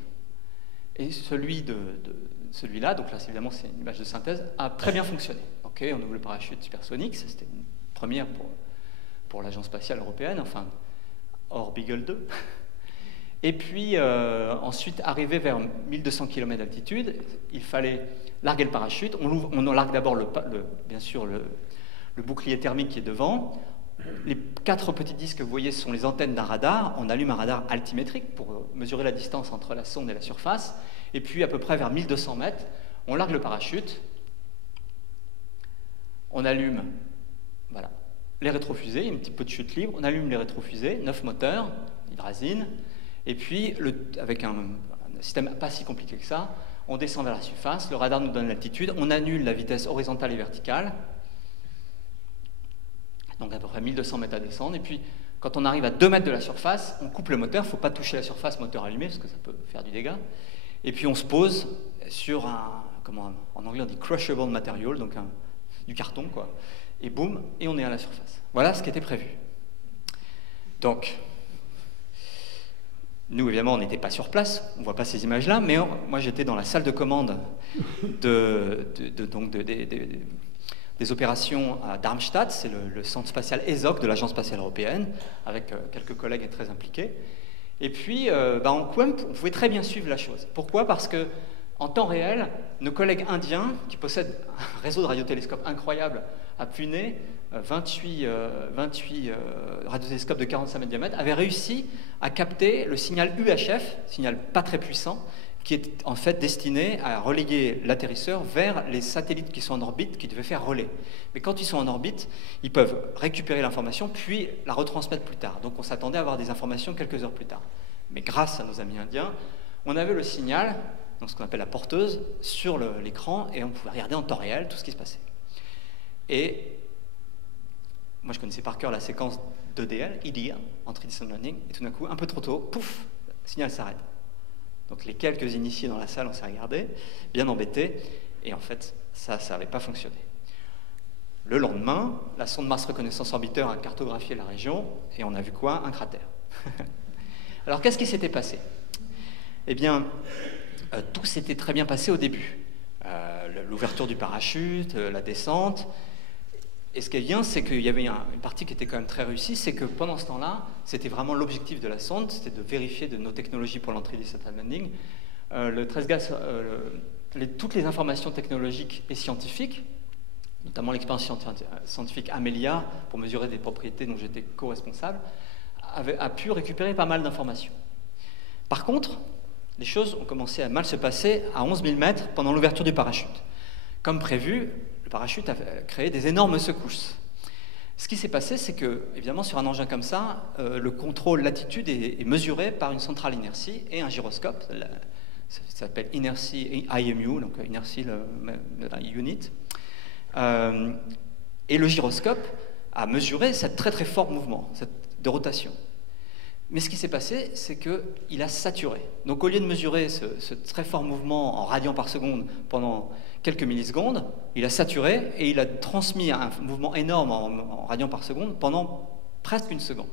Et celui-là, donc là évidemment c'est une image de synthèse, a très bien fonctionné. Ok, on ouvre le parachute supersonique, c'était une première pour l'Agence spatiale européenne, enfin hors Beagle 2. Et puis ensuite, arrivé vers 1200 km d'altitude, il fallait larguer le parachute. On largue d'abord bien sûr le bouclier thermique qui est devant. Les 4 petits disques que vous voyez sont les antennes d'un radar. On allume un radar altimétrique pour mesurer la distance entre la sonde et la surface. Et puis, à peu près vers 1200 mètres, on largue le parachute. On allume les rétrofusées. Il y a un petit peu de chute libre. On allume les rétrofusées, 9 moteurs, hydrazine. Et puis, avec un système pas si compliqué que ça, on descend vers la surface. Le radar nous donne l'altitude. On annule la vitesse horizontale et verticale. Donc à peu près 1200 mètres à descendre, et puis quand on arrive à 2 mètres de la surface, on coupe le moteur, il ne faut pas toucher la surface, moteur allumé, parce que ça peut faire du dégât, et puis on se pose sur en anglais on dit crushable material, donc du carton, quoi, et boum, et on est à la surface. Voilà ce qui était prévu. Donc, nous évidemment on n'était pas sur place, on ne voit pas ces images-là, mais moi j'étais dans la salle de commande des opérations à Darmstadt, c'est le centre spatial ESOC de l'Agence spatiale européenne, avec quelques collègues très impliqués. Et puis, on pouvait très bien suivre la chose. Pourquoi? Parce que, en temps réel, nos collègues indiens, qui possèdent un réseau de radiotélescopes incroyable à Pune, 28 radiotélescopes de 45 mètres de diamètre, avaient réussi à capter le signal UHF, signal pas très puissant, qui est en fait destiné à reléguer l'atterrisseur vers les satellites qui sont en orbite, qui devaient faire relais. Mais quand ils sont en orbite, ils peuvent récupérer l'information, puis la retransmettre plus tard. Donc on s'attendait à avoir des informations quelques heures plus tard. Mais grâce à nos amis indiens, on avait le signal, donc ce qu'on appelle la porteuse, sur l'écran, et on pouvait regarder en temps réel tout ce qui se passait. Et moi je connaissais par cœur la séquence d'EDL, Entry, Descent, Landing, et tout d'un coup, un peu trop tôt, pouf, le signal s'arrête. Donc les quelques initiés dans la salle, on s'est regardé, bien embêtés, et en fait, ça n'avait pas fonctionné. Le lendemain, la sonde Mars Reconnaissance Orbiteur a cartographié la région, et on a vu quoi? Un cratère. Alors qu'est-ce qui s'était passé? Eh bien, tout s'était très bien passé au début. L'ouverture du parachute, la descente. Et ce qui est bien, c'est qu'il y avait une partie qui était quand même très réussie, c'est que pendant ce temps-là, c'était vraiment l'objectif de la sonde, c'était de vérifier de nos technologies pour l'entrée des Descent and Landing. Le TRESGAS, toutes les informations technologiques et scientifiques, notamment l'expérience scientifique Amelia, pour mesurer des propriétés dont j'étais co-responsable, a pu récupérer pas mal d'informations. Par contre, les choses ont commencé à mal se passer à 11 000 mètres pendant l'ouverture du parachute. Comme prévu, le parachute a créé des énormes secousses. Ce qui s'est passé, c'est que, évidemment, sur un engin comme ça, le contrôle latitude est mesuré par une centrale inertie et un gyroscope. Ça s'appelle Inertie IMU, donc Inertie Unit. Et le gyroscope a mesuré ce très très fort mouvement de rotation. Mais ce qui s'est passé, c'est qu'il a saturé. Donc au lieu de mesurer ce très fort mouvement en radians par seconde pendant quelques millisecondes, il a saturé et il a transmis un mouvement énorme en radians par seconde pendant presque une seconde.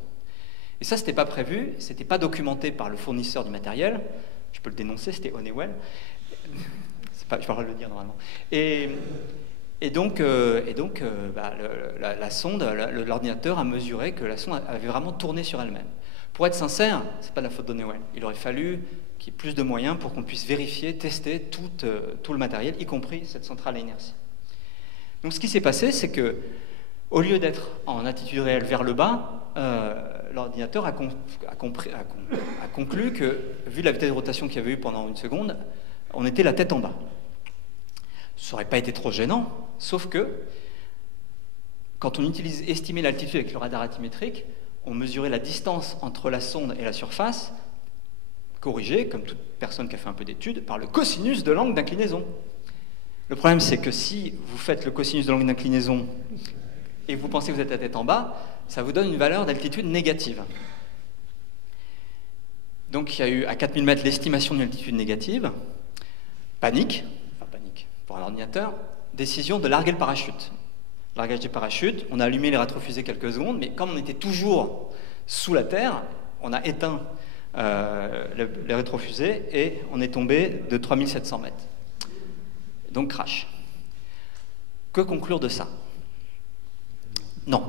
Et ça, ce n'était pas prévu, ce n'était pas documenté par le fournisseur du matériel. Je peux le dénoncer, c'était Honeywell. Je ne pas le dire normalement. Et donc, la sonde, l'ordinateur a mesuré que la sonde avait vraiment tourné sur elle-même. Pour être sincère, ce n'est pas de la faute de Newell. Il aurait fallu qu'il y ait plus de moyens pour qu'on puisse vérifier, tester tout le matériel, y compris cette centrale à inertie. Donc ce qui s'est passé, c'est que, au lieu d'être en attitude réelle vers le bas, l'ordinateur a conclu que, vu la vitesse de rotation qu'il y avait eu pendant une seconde, on était la tête en bas. Ça n'aurait pas été trop gênant, sauf que, quand on estimait l'altitude avec le radar altimétrique, on mesurait la distance entre la sonde et la surface, corrigée, comme toute personne qui a fait un peu d'études, par le cosinus de l'angle d'inclinaison. Le problème, c'est que si vous faites le cosinus de l'angle d'inclinaison et vous pensez que vous êtes la tête en bas, ça vous donne une valeur d'altitude négative. Donc il y a eu à 4000 mètres l'estimation d'une altitude négative, panique pour un ordinateur, décision de larguer le parachute. Largage du parachute, on a allumé les rétrofusées quelques secondes, mais comme on était toujours sous la Terre, on a éteint les rétrofusées et on est tombé de 3700 mètres. Donc crash. Que conclure de ça? Non.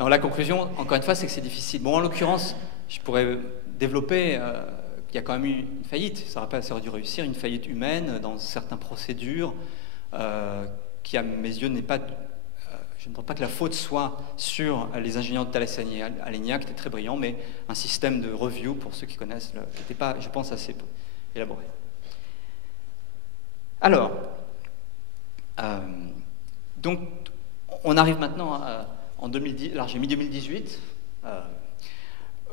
Non, la conclusion, encore une fois, c'est que c'est difficile. Bon, en l'occurrence, je pourrais développer qu'il y a quand même eu une faillite. Ça aurait dû réussir, une faillite humaine dans certaines procédures qui, à mes yeux, n'est pas... je ne pense pas que la faute soit sur les ingénieurs de Thales Alenia, qui étaient très brillants, mais un système de review, pour ceux qui connaissent, qui n'était pas, je pense, assez élaboré. Alors, donc, on arrive maintenant en 2010, alors j'ai mis 2018,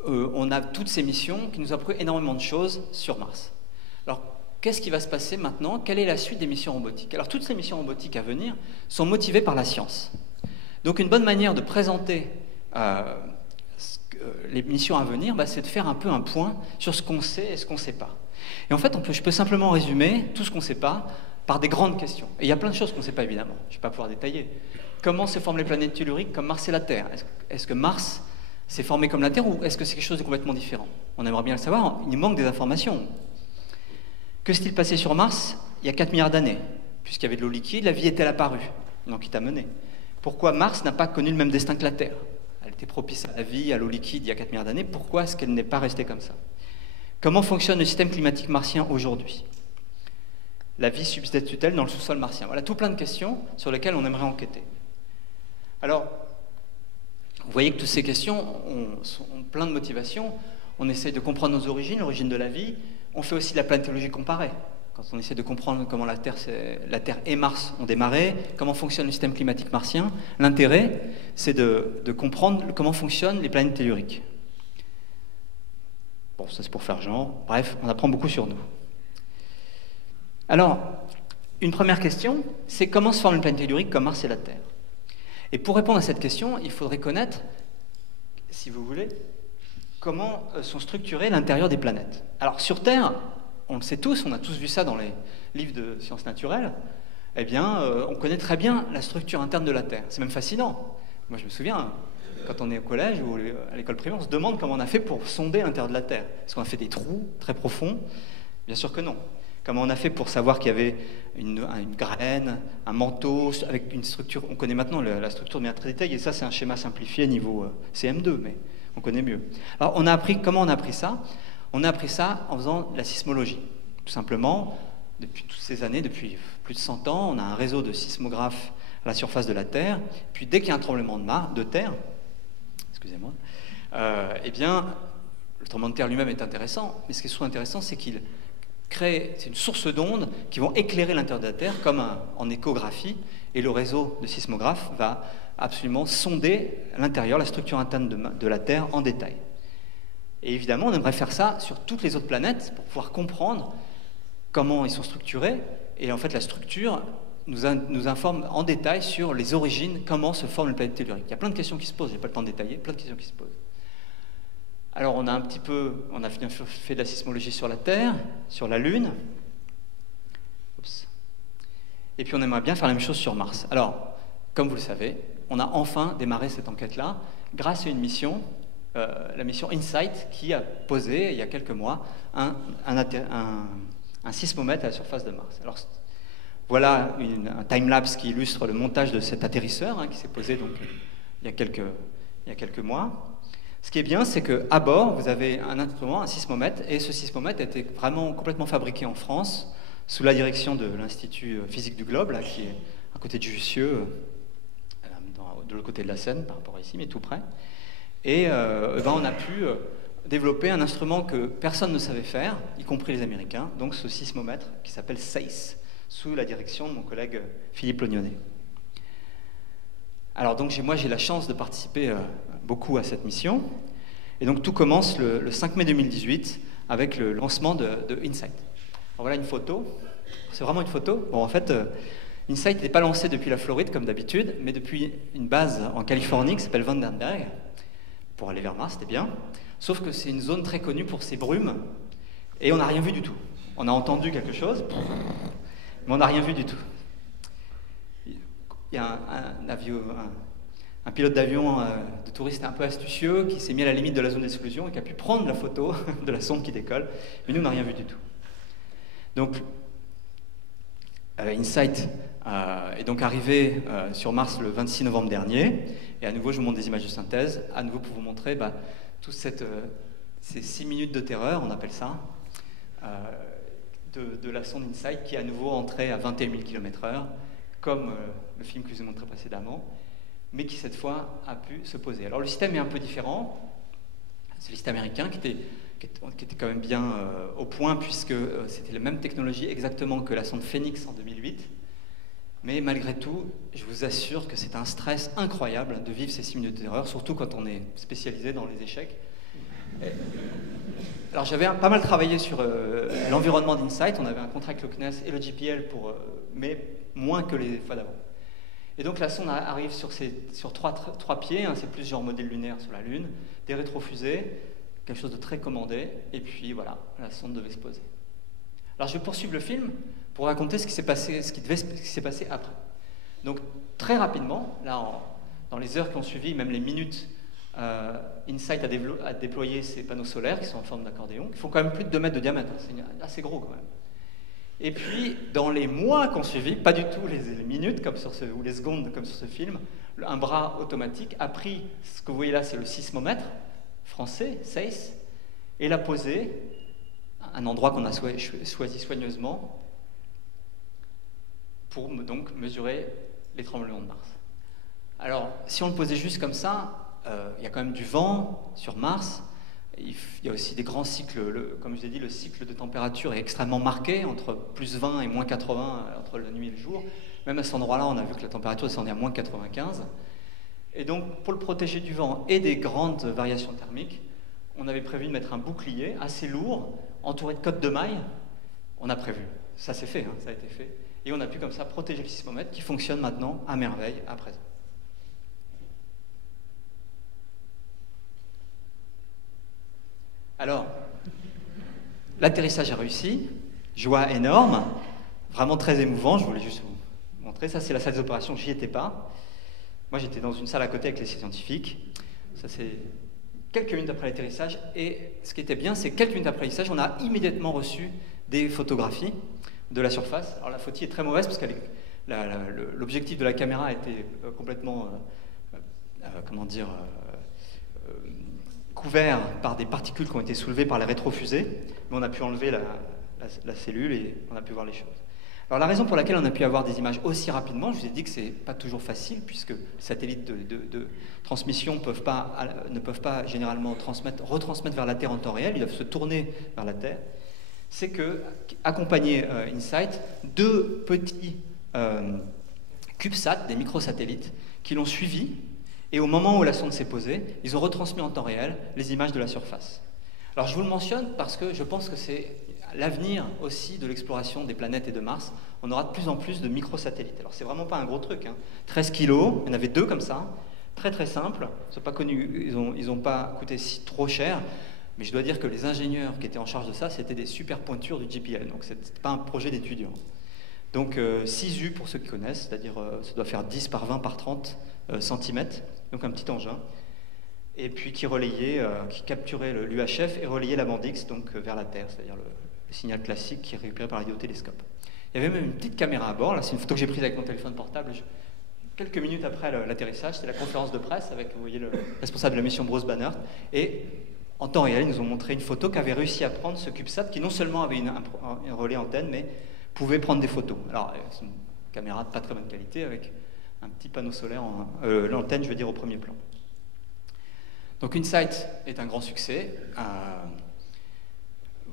on a toutes ces missions qui nous ont appris énormément de choses sur Mars. Alors, qu'est-ce qui va se passer maintenant? Quelle est la suite des missions robotiques? Alors, toutes ces missions robotiques à venir sont motivées par la science. Donc, une bonne manière de présenter les missions à venir, c'est de faire un peu un point sur ce qu'on sait et ce qu'on ne sait pas. Et en fait, je peux simplement résumer tout ce qu'on ne sait pas par des grandes questions. Et il y a plein de choses qu'on ne sait pas, évidemment. Je ne vais pas pouvoir détailler. Comment se forment les planètes telluriques comme Mars et la Terre? Est-ce que Mars s'est formé comme la Terre ou est-ce que c'est quelque chose de complètement différent? On aimerait bien le savoir, il manque des informations. Que s'est-il passé sur Mars il y a 4 milliards d'années? Puisqu'il y avait de l'eau liquide, la vie est-elle apparue? Donc, il t'a mené. Pourquoi Mars n'a pas connu le même destin que la Terre? Elle était propice à la vie, à l'eau liquide il y a 4 milliards d'années. Pourquoi est-ce qu'elle n'est pas restée comme ça? Comment fonctionne le système climatique martien aujourd'hui? La vie subsiste-t-elle dans le sous-sol martien? Voilà tout plein de questions sur lesquelles on aimerait enquêter. Alors, vous voyez que toutes ces questions ont plein de motivations. On essaie de comprendre nos origines, l'origine de la vie. On fait aussi de la planétologie comparée. Quand on essaie de comprendre comment la Terre et Mars ont démarré, comment fonctionne le système climatique martien, l'intérêt, c'est de comprendre comment fonctionnent les planètes telluriques. Bon, ça c'est pour faire genre. Bref, on apprend beaucoup sur nous. Alors, une première question, c'est comment se forme une planète tellurique comme Mars et la Terre? Et pour répondre à cette question, il faudrait connaître, si vous voulez, comment sont structurés l'intérieur des planètes. Alors, sur Terre, on le sait tous, on a tous vu ça dans les livres de sciences naturelles, eh bien, on connaît très bien la structure interne de la Terre. C'est même fascinant. Moi, je me souviens, quand on est au collège ou à l'école primaire, on se demande comment on a fait pour sonder l'intérieur de la Terre. Est-ce qu'on a fait des trous très profonds? Bien sûr que non. Comment on a fait pour savoir qu'il y avait une graine, un manteau, avec une structure? On connaît maintenant la structure de manière très détaillée, et ça, c'est un schéma simplifié niveau CM2, mais on connaît mieux. Alors, comment on a appris ça? On a appris ça en faisant de la sismologie. Tout simplement, depuis toutes ces années, depuis plus de 100 ans, on a un réseau de sismographes à la surface de la Terre. Puis dès qu'il y a un tremblement de terre, excusez-moi, eh bien, le tremblement de terre lui-même est intéressant, mais ce qui est surtout intéressant, c'est qu'il crée une source d'ondes qui vont éclairer l'intérieur de la Terre comme en échographie, et le réseau de sismographes va absolument sonder l'intérieur, la structure interne de la Terre en détail. Et évidemment, on aimerait faire ça sur toutes les autres planètes pour pouvoir comprendre comment ils sont structurés. Et en fait, la structure nous informe en détail sur les origines, comment se forme une planète tellurique. Il y a plein de questions qui se posent, je n'ai pas le temps de détailler, plein de questions qui se posent. Alors, on a fait de la sismologie sur la Terre, sur la Lune. Oups. Et puis, on aimerait bien faire la même chose sur Mars. Alors, comme vous le savez, on a enfin démarré cette enquête-là grâce à une mission, la mission InSight, qui a posé, il y a quelques mois, un sismomètre à la surface de Mars. Alors, voilà un time-lapse qui illustre le montage de cet atterrisseur, qui s'est posé donc, il y a quelques mois. Ce qui est bien, c'est qu'à bord, vous avez un instrument, un sismomètre, et ce sismomètre a été vraiment complètement fabriqué en France, sous la direction de l'Institut physique du globe, là, qui est à côté de Jussieu, de l'autre côté de la Seine, par rapport à ici, mais tout près. Et on a pu développer un instrument que personne ne savait faire, y compris les Américains, donc ce sismomètre qui s'appelle SAIS, sous la direction de mon collègue Philippe Lognonnet. Alors donc moi j'ai la chance de participer beaucoup à cette mission, et donc tout commence le 5 mai 2018 avec le lancement de InSight. Alors voilà une photo, c'est vraiment une photo. Bon, en fait, InSight n'est pas lancé depuis la Floride comme d'habitude, mais depuis une base en Californie qui s'appelle Vandenberg, pour aller vers Mars, c'était bien. Sauf que c'est une zone très connue pour ses brumes, et on n'a rien vu du tout. On a entendu quelque chose, mais on n'a rien vu du tout. Il y a un pilote d'avion de touristes un peu astucieux qui s'est mis à la limite de la zone d'exclusion et qui a pu prendre la photo de la sonde qui décolle, mais nous, on n'a rien vu du tout. Donc, InSight est donc arrivé sur Mars le 26 novembre dernier, et à nouveau, je vous montre des images de synthèse, à nouveau pour vous montrer toutes ces 6 minutes de terreur, on appelle ça, de la sonde InSight qui est à nouveau entrée à 21 000 km/h, comme le film que je vous ai montré précédemment, mais qui cette fois a pu se poser. Alors le système est un peu différent, c'est le système américain qui était quand même bien au point, puisque c'était la même technologie exactement que la sonde Phoenix en 2008, mais malgré tout, je vous assure que c'est un stress incroyable de vivre ces 6 minutes de terreur, surtout quand on est spécialisé dans les échecs. Alors j'avais pas mal travaillé sur l'environnement d'InSight, on avait un contrat avec le CNES et le JPL, mais moins que les fois d'avant. Et donc la sonde arrive sur trois pieds, hein, c'est plus genre modèle lunaire sur la Lune, des rétrofusées, quelque chose de très commandé, et puis voilà, la sonde devait se poser. Alors je vais poursuivre le film pour raconter ce qui s'est passé après. Donc très rapidement, là dans les heures qui ont suivi, même les minutes, InSight a déployé ces panneaux solaires qui sont en forme d'accordéon, qui font quand même plus de 2 mètres de diamètre, c'est assez gros quand même. Et puis, dans les mois qui ont suivi, pas du tout les minutes ou les secondes comme sur ce film, un bras automatique a pris, ce que vous voyez là, c'est le sismomètre français, SAIS, et l'a posé à un endroit qu'on a choisi soigneusement pour donc mesurer les tremblements de Mars. Alors, si on le posait juste comme ça, il y a quand même du vent sur Mars. Il y a aussi des grands cycles, comme je l'ai dit, le cycle de température est extrêmement marqué, entre plus 20 et moins 80, entre la nuit et le jour. Même à cet endroit-là, on a vu que la température descendait à moins 95. Et donc, pour le protéger du vent et des grandes variations thermiques, on avait prévu de mettre un bouclier assez lourd, entouré de cottes de mailles. On a prévu. Ça s'est fait, hein, ça a été fait. Et on a pu comme ça protéger le sismomètre qui fonctionne maintenant à merveille à présent. Alors, l'atterrissage a réussi, joie énorme, vraiment très émouvant, je voulais juste vous montrer. Ça, c'est la salle des opérations, j'y étais pas. Moi, j'étais dans une salle à côté avec les scientifiques. Ça, c'est quelques minutes après l'atterrissage. Et ce qui était bien, c'est que quelques minutes après l'atterrissage, on a immédiatement reçu des photographies de la surface. Alors, la photo est très mauvaise parce que l'objectif de la caméra était complètement, couvert par des particules qui ont été soulevées par les rétrofusées, mais on a pu enlever la cellule et on a pu voir les choses. Alors la raison pour laquelle on a pu avoir des images aussi rapidement, je vous ai dit que c'est pas toujours facile, puisque les satellites de transmission ne peuvent pas généralement retransmettre vers la Terre en temps réel, ils doivent se tourner vers la Terre, c'est que, accompagné InSight, 2 petits CubeSat, des microsatellites, qui l'ont suivi. Et au moment où la sonde s'est posée, ils ont retransmis en temps réel les images de la surface. Alors je vous le mentionne parce que je pense que c'est l'avenir aussi de l'exploration des planètes et de Mars. On aura de plus en plus de microsatellites. Alors c'est vraiment pas un gros truc, hein. 13 kilos, il y en avait 2 comme ça, très très simples. Ils sont pas connus, ils ont pas coûté trop cher, mais je dois dire que les ingénieurs qui étaient en charge de ça, c'était des super pointures du JPL, donc c'est pas un projet d'étudiant. Donc 6 U pour ceux qui connaissent, c'est-à-dire ça doit faire 10 par 20 par 30 cm, donc un petit engin, et puis qui capturait l'UHF et relayait la bande X donc vers la Terre, c'est-à-dire le signal classique qui est récupéré par radiotélescope. Il y avait même une petite caméra à bord, là c'est une photo que j'ai prise avec mon téléphone portable, quelques minutes après l'atterrissage, c'était la conférence de presse avec, vous voyez, le responsable de la mission Bruce Banner. Et en temps réel, ils nous ont montré une photo qu'avait réussi à prendre ce CubeSat, qui non seulement avait un relais antenne, mais pouvait prendre des photos. Alors, c'est une caméra de pas très bonne qualité avec un petit panneau solaire, l'antenne, je veux dire, au premier plan. Donc, InSight est un grand succès.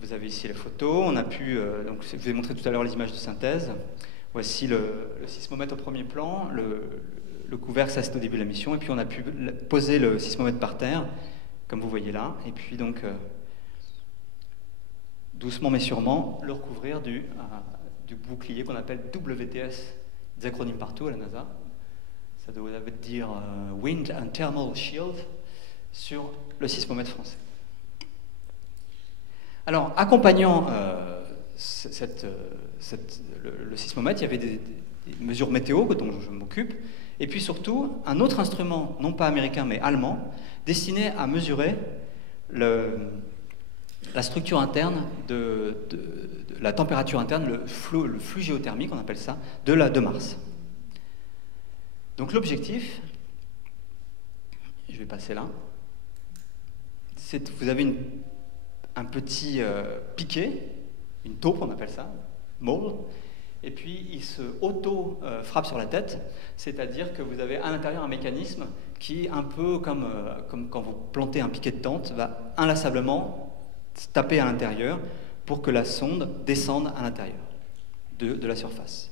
Vous avez ici les photos. On a pu, donc, je vous ai montré tout à l'heure les images de synthèse. Voici le sismomètre au premier plan. Le couvercle, ça c'est au début de la mission. Et puis, on a pu poser le sismomètre par terre, comme vous voyez là. Et puis, donc, doucement mais sûrement, le recouvrir du bouclier qu'on appelle WTS, des acronymes partout à la NASA. Ça doit dire Wind and Thermal Shield sur le sismomètre français. Alors, accompagnant le sismomètre, il y avait des mesures météo dont je m'occupe, et puis surtout un autre instrument, non pas américain mais allemand, destiné à mesurer la structure interne, la température interne, le flux géothermique, on appelle ça, de Mars. Donc l'objectif, je vais passer là, c'est vous avez un petit piquet, une taupe on appelle ça, mole, et puis il se auto-frappe sur la tête, c'est-à-dire que vous avez à l'intérieur un mécanisme qui, un peu comme quand vous plantez un piquet de tente, va inlassablement taper à l'intérieur pour que la sonde descende à l'intérieur de la surface.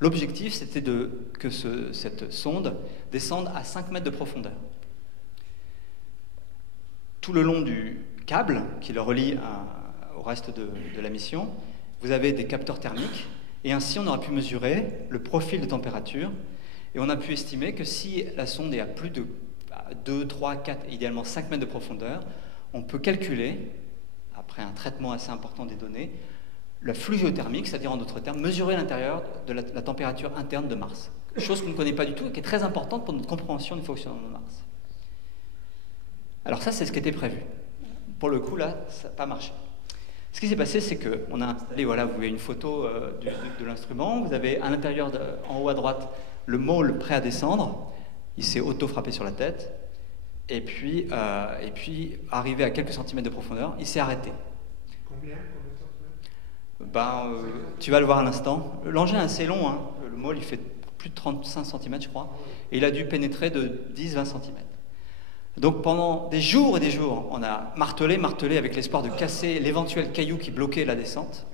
L'objectif, c'était que cette sonde descende à 5 mètres de profondeur. Tout le long du câble qui le relie au reste de la mission, vous avez des capteurs thermiques, et ainsi on aura pu mesurer le profil de température, et on a pu estimer que si la sonde est à plus de 2, 3, 4, idéalement 5 mètres de profondeur, on peut calculer, après un traitement assez important des données, le flux géothermique, c'est-à-dire en d'autres termes, mesurer l'intérieur de la température interne de Mars. Chose qu'on ne connaît pas du tout et qui est très importante pour notre compréhension du fonctionnement de Mars. Alors ça, c'est ce qui était prévu. Pour le coup, là, ça n'a pas marché. Ce qui s'est passé, c'est qu'on a installé, voilà, vous voyez une photo de l'instrument, vous avez à l'intérieur, en haut à droite, le môle prêt à descendre, il s'est auto-frappé sur la tête, et puis arrivé à quelques centimètres de profondeur, il s'est arrêté. Combien tu vas le voir à l'instant. L'engin est assez long, hein. Le môle il fait plus de 35 cm je crois, et il a dû pénétrer de 10-20 cm. Donc pendant des jours et des jours, on a martelé avec l'espoir de casser l'éventuel caillou qui bloquait la descente,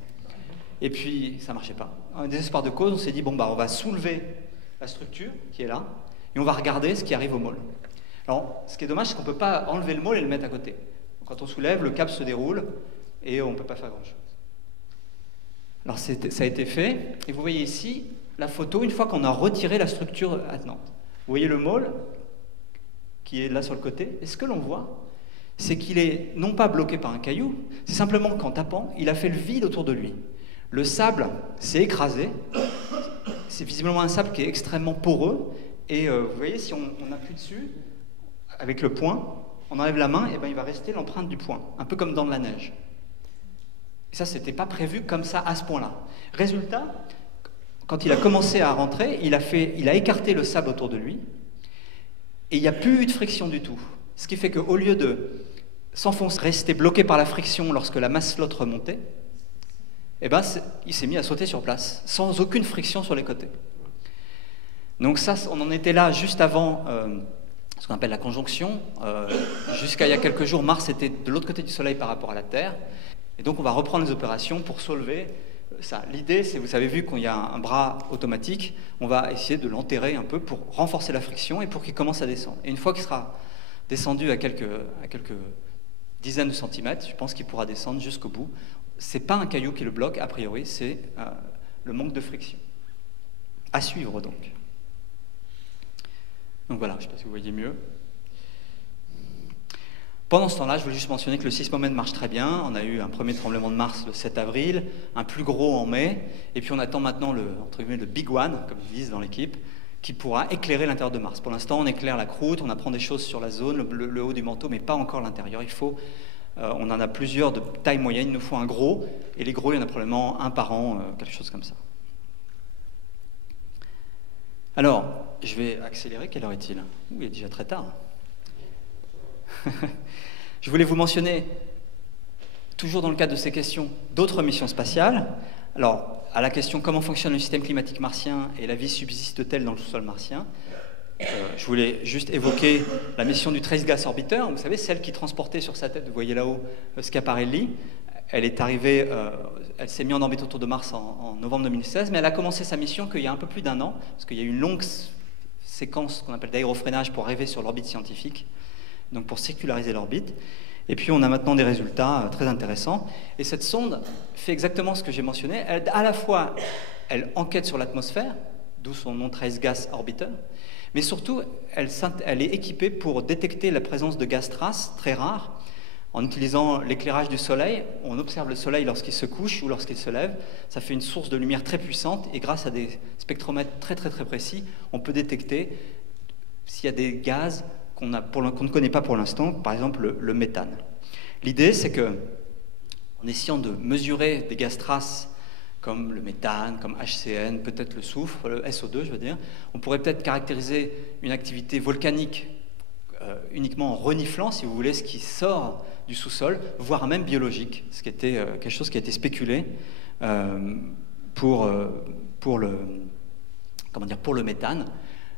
et puis ça ne marchait pas. En désespoir de cause, on s'est dit, bon, on va soulever la structure qui est là, et on va regarder ce qui arrive au môle. Alors, ce qui est dommage, c'est qu'on ne peut pas enlever le môle et le mettre à côté. Quand on soulève, le câble se déroule, et on ne peut pas faire grand-chose. Alors ça a été fait, et vous voyez ici la photo une fois qu'on a retiré la structure attenante. Vous voyez le môle qui est là sur le côté, et ce que l'on voit, c'est qu'il est non pas bloqué par un caillou, c'est simplement qu'en tapant, il a fait le vide autour de lui. Le sable s'est écrasé, c'est visiblement un sable qui est extrêmement poreux, et vous voyez, si on appuie dessus, avec le poing, on enlève la main, et il va rester l'empreinte du poing, un peu comme dans de la neige. Et ça, c'était pas prévu comme ça, à ce point-là. Résultat, quand il a commencé à rentrer, il a écarté le sable autour de lui, et il n'y a plus eu de friction du tout. Ce qui fait qu'au lieu de s'enfoncer, rester bloqué par la friction lorsque la masse flotte remontait, il s'est mis à sauter sur place, sans aucune friction sur les côtés. Donc ça, on en était là juste avant ce qu'on appelle la conjonction. Jusqu'à il y a quelques jours, Mars était de l'autre côté du Soleil par rapport à la Terre. Et donc on va reprendre les opérations pour soulever ça. L'idée, c'est, vous avez vu qu'il y a un bras automatique, on va essayer de l'enterrer un peu pour renforcer la friction et pour qu'il commence à descendre. Et une fois qu'il sera descendu à quelques dizaines de centimètres, je pense qu'il pourra descendre jusqu'au bout. C'est pas un caillou qui le bloque, a priori, c'est le manque de friction. À suivre donc. Donc voilà, je ne sais pas si vous voyez mieux. Pendant ce temps-là, je voulais juste mentionner que le sismomètre marche très bien. On a eu un premier tremblement de Mars le 7 avril, un plus gros en mai, et puis on attend maintenant entre guillemets, le Big One, comme ils disent dans l'équipe, qui pourra éclairer l'intérieur de Mars. Pour l'instant, on éclaire la croûte, on apprend des choses sur la zone, le haut du manteau, mais pas encore l'intérieur. On en a plusieurs de taille moyenne, il nous faut un gros, et les gros, il y en a probablement un par an, quelque chose comme ça. Alors, je vais accélérer. Quelle heure est-il? Il est déjà très tard. Je voulais vous mentionner, toujours dans le cadre de ces questions, d'autres missions spatiales. Alors, à la question comment fonctionne le système climatique martien et la vie subsiste-t-elle dans le sous-sol martien, je voulais juste évoquer la mission du Trace Gas Orbiter, vous savez, celle qui transportait sur sa tête, vous voyez là-haut, Schiaparelli. Elle est arrivée, elle s'est mise en orbite autour de Mars en novembre 2016, mais elle a commencé sa mission qu'il y a un peu plus d'un an, parce qu'il y a eu une longue séquence qu'on appelle d'aérofreinage pour arriver sur l'orbite scientifique, donc pour séculariser l'orbite. Et puis on a maintenant des résultats très intéressants. Et cette sonde fait exactement ce que j'ai mentionné. À la fois, elle enquête sur l'atmosphère, d'où son nom Trace Gas Orbiter, mais surtout, elle est équipée pour détecter la présence de gaz traces très rares. En utilisant l'éclairage du Soleil, on observe le Soleil lorsqu'il se couche ou lorsqu'il se lève. Ça fait une source de lumière très puissante et grâce à des spectromètres très précis, on peut détecter s'il y a des gaz qu'on ne connaît pas pour l'instant, par exemple le méthane. L'idée, c'est que, en essayant de mesurer des gaz traces comme le méthane, comme HCN, peut-être le soufre, le SO2, je veux dire, on pourrait peut-être caractériser une activité volcanique uniquement en reniflant, si vous voulez, ce qui sort du sous-sol, voire même biologique, ce qui était quelque chose qui a été spéculé pour le méthane.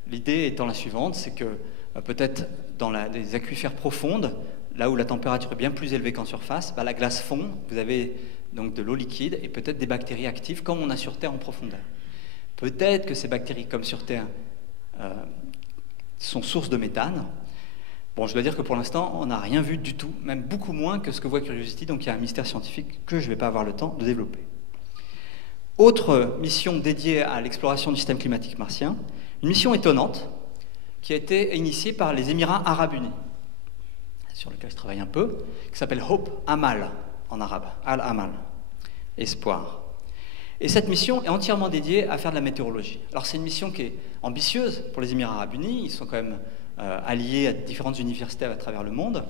L'idée étant la suivante, c'est que peut-être dans des aquifères profondes, là où la température est bien plus élevée qu'en surface, la glace fond, vous avez donc de l'eau liquide et peut-être des bactéries actives comme on a sur Terre en profondeur. Peut-être que ces bactéries, comme sur Terre, sont source de méthane. Bon, je dois dire que pour l'instant, on n'a rien vu du tout, même beaucoup moins que ce que voit Curiosity, donc il y a un mystère scientifique que je ne vais pas avoir le temps de développer. Autre mission dédiée à l'exploration du système climatique martien, une mission étonnante qui a été initiée par les Émirats arabes unis, sur lequel je travaille un peu, qui s'appelle Hope Amal en arabe, Al-Amal, espoir. Et cette mission est entièrement dédiée à faire de la météorologie. Alors c'est une mission qui est ambitieuse pour les Émirats arabes unis, ils sont quand même alliés à différentes universités à travers le monde,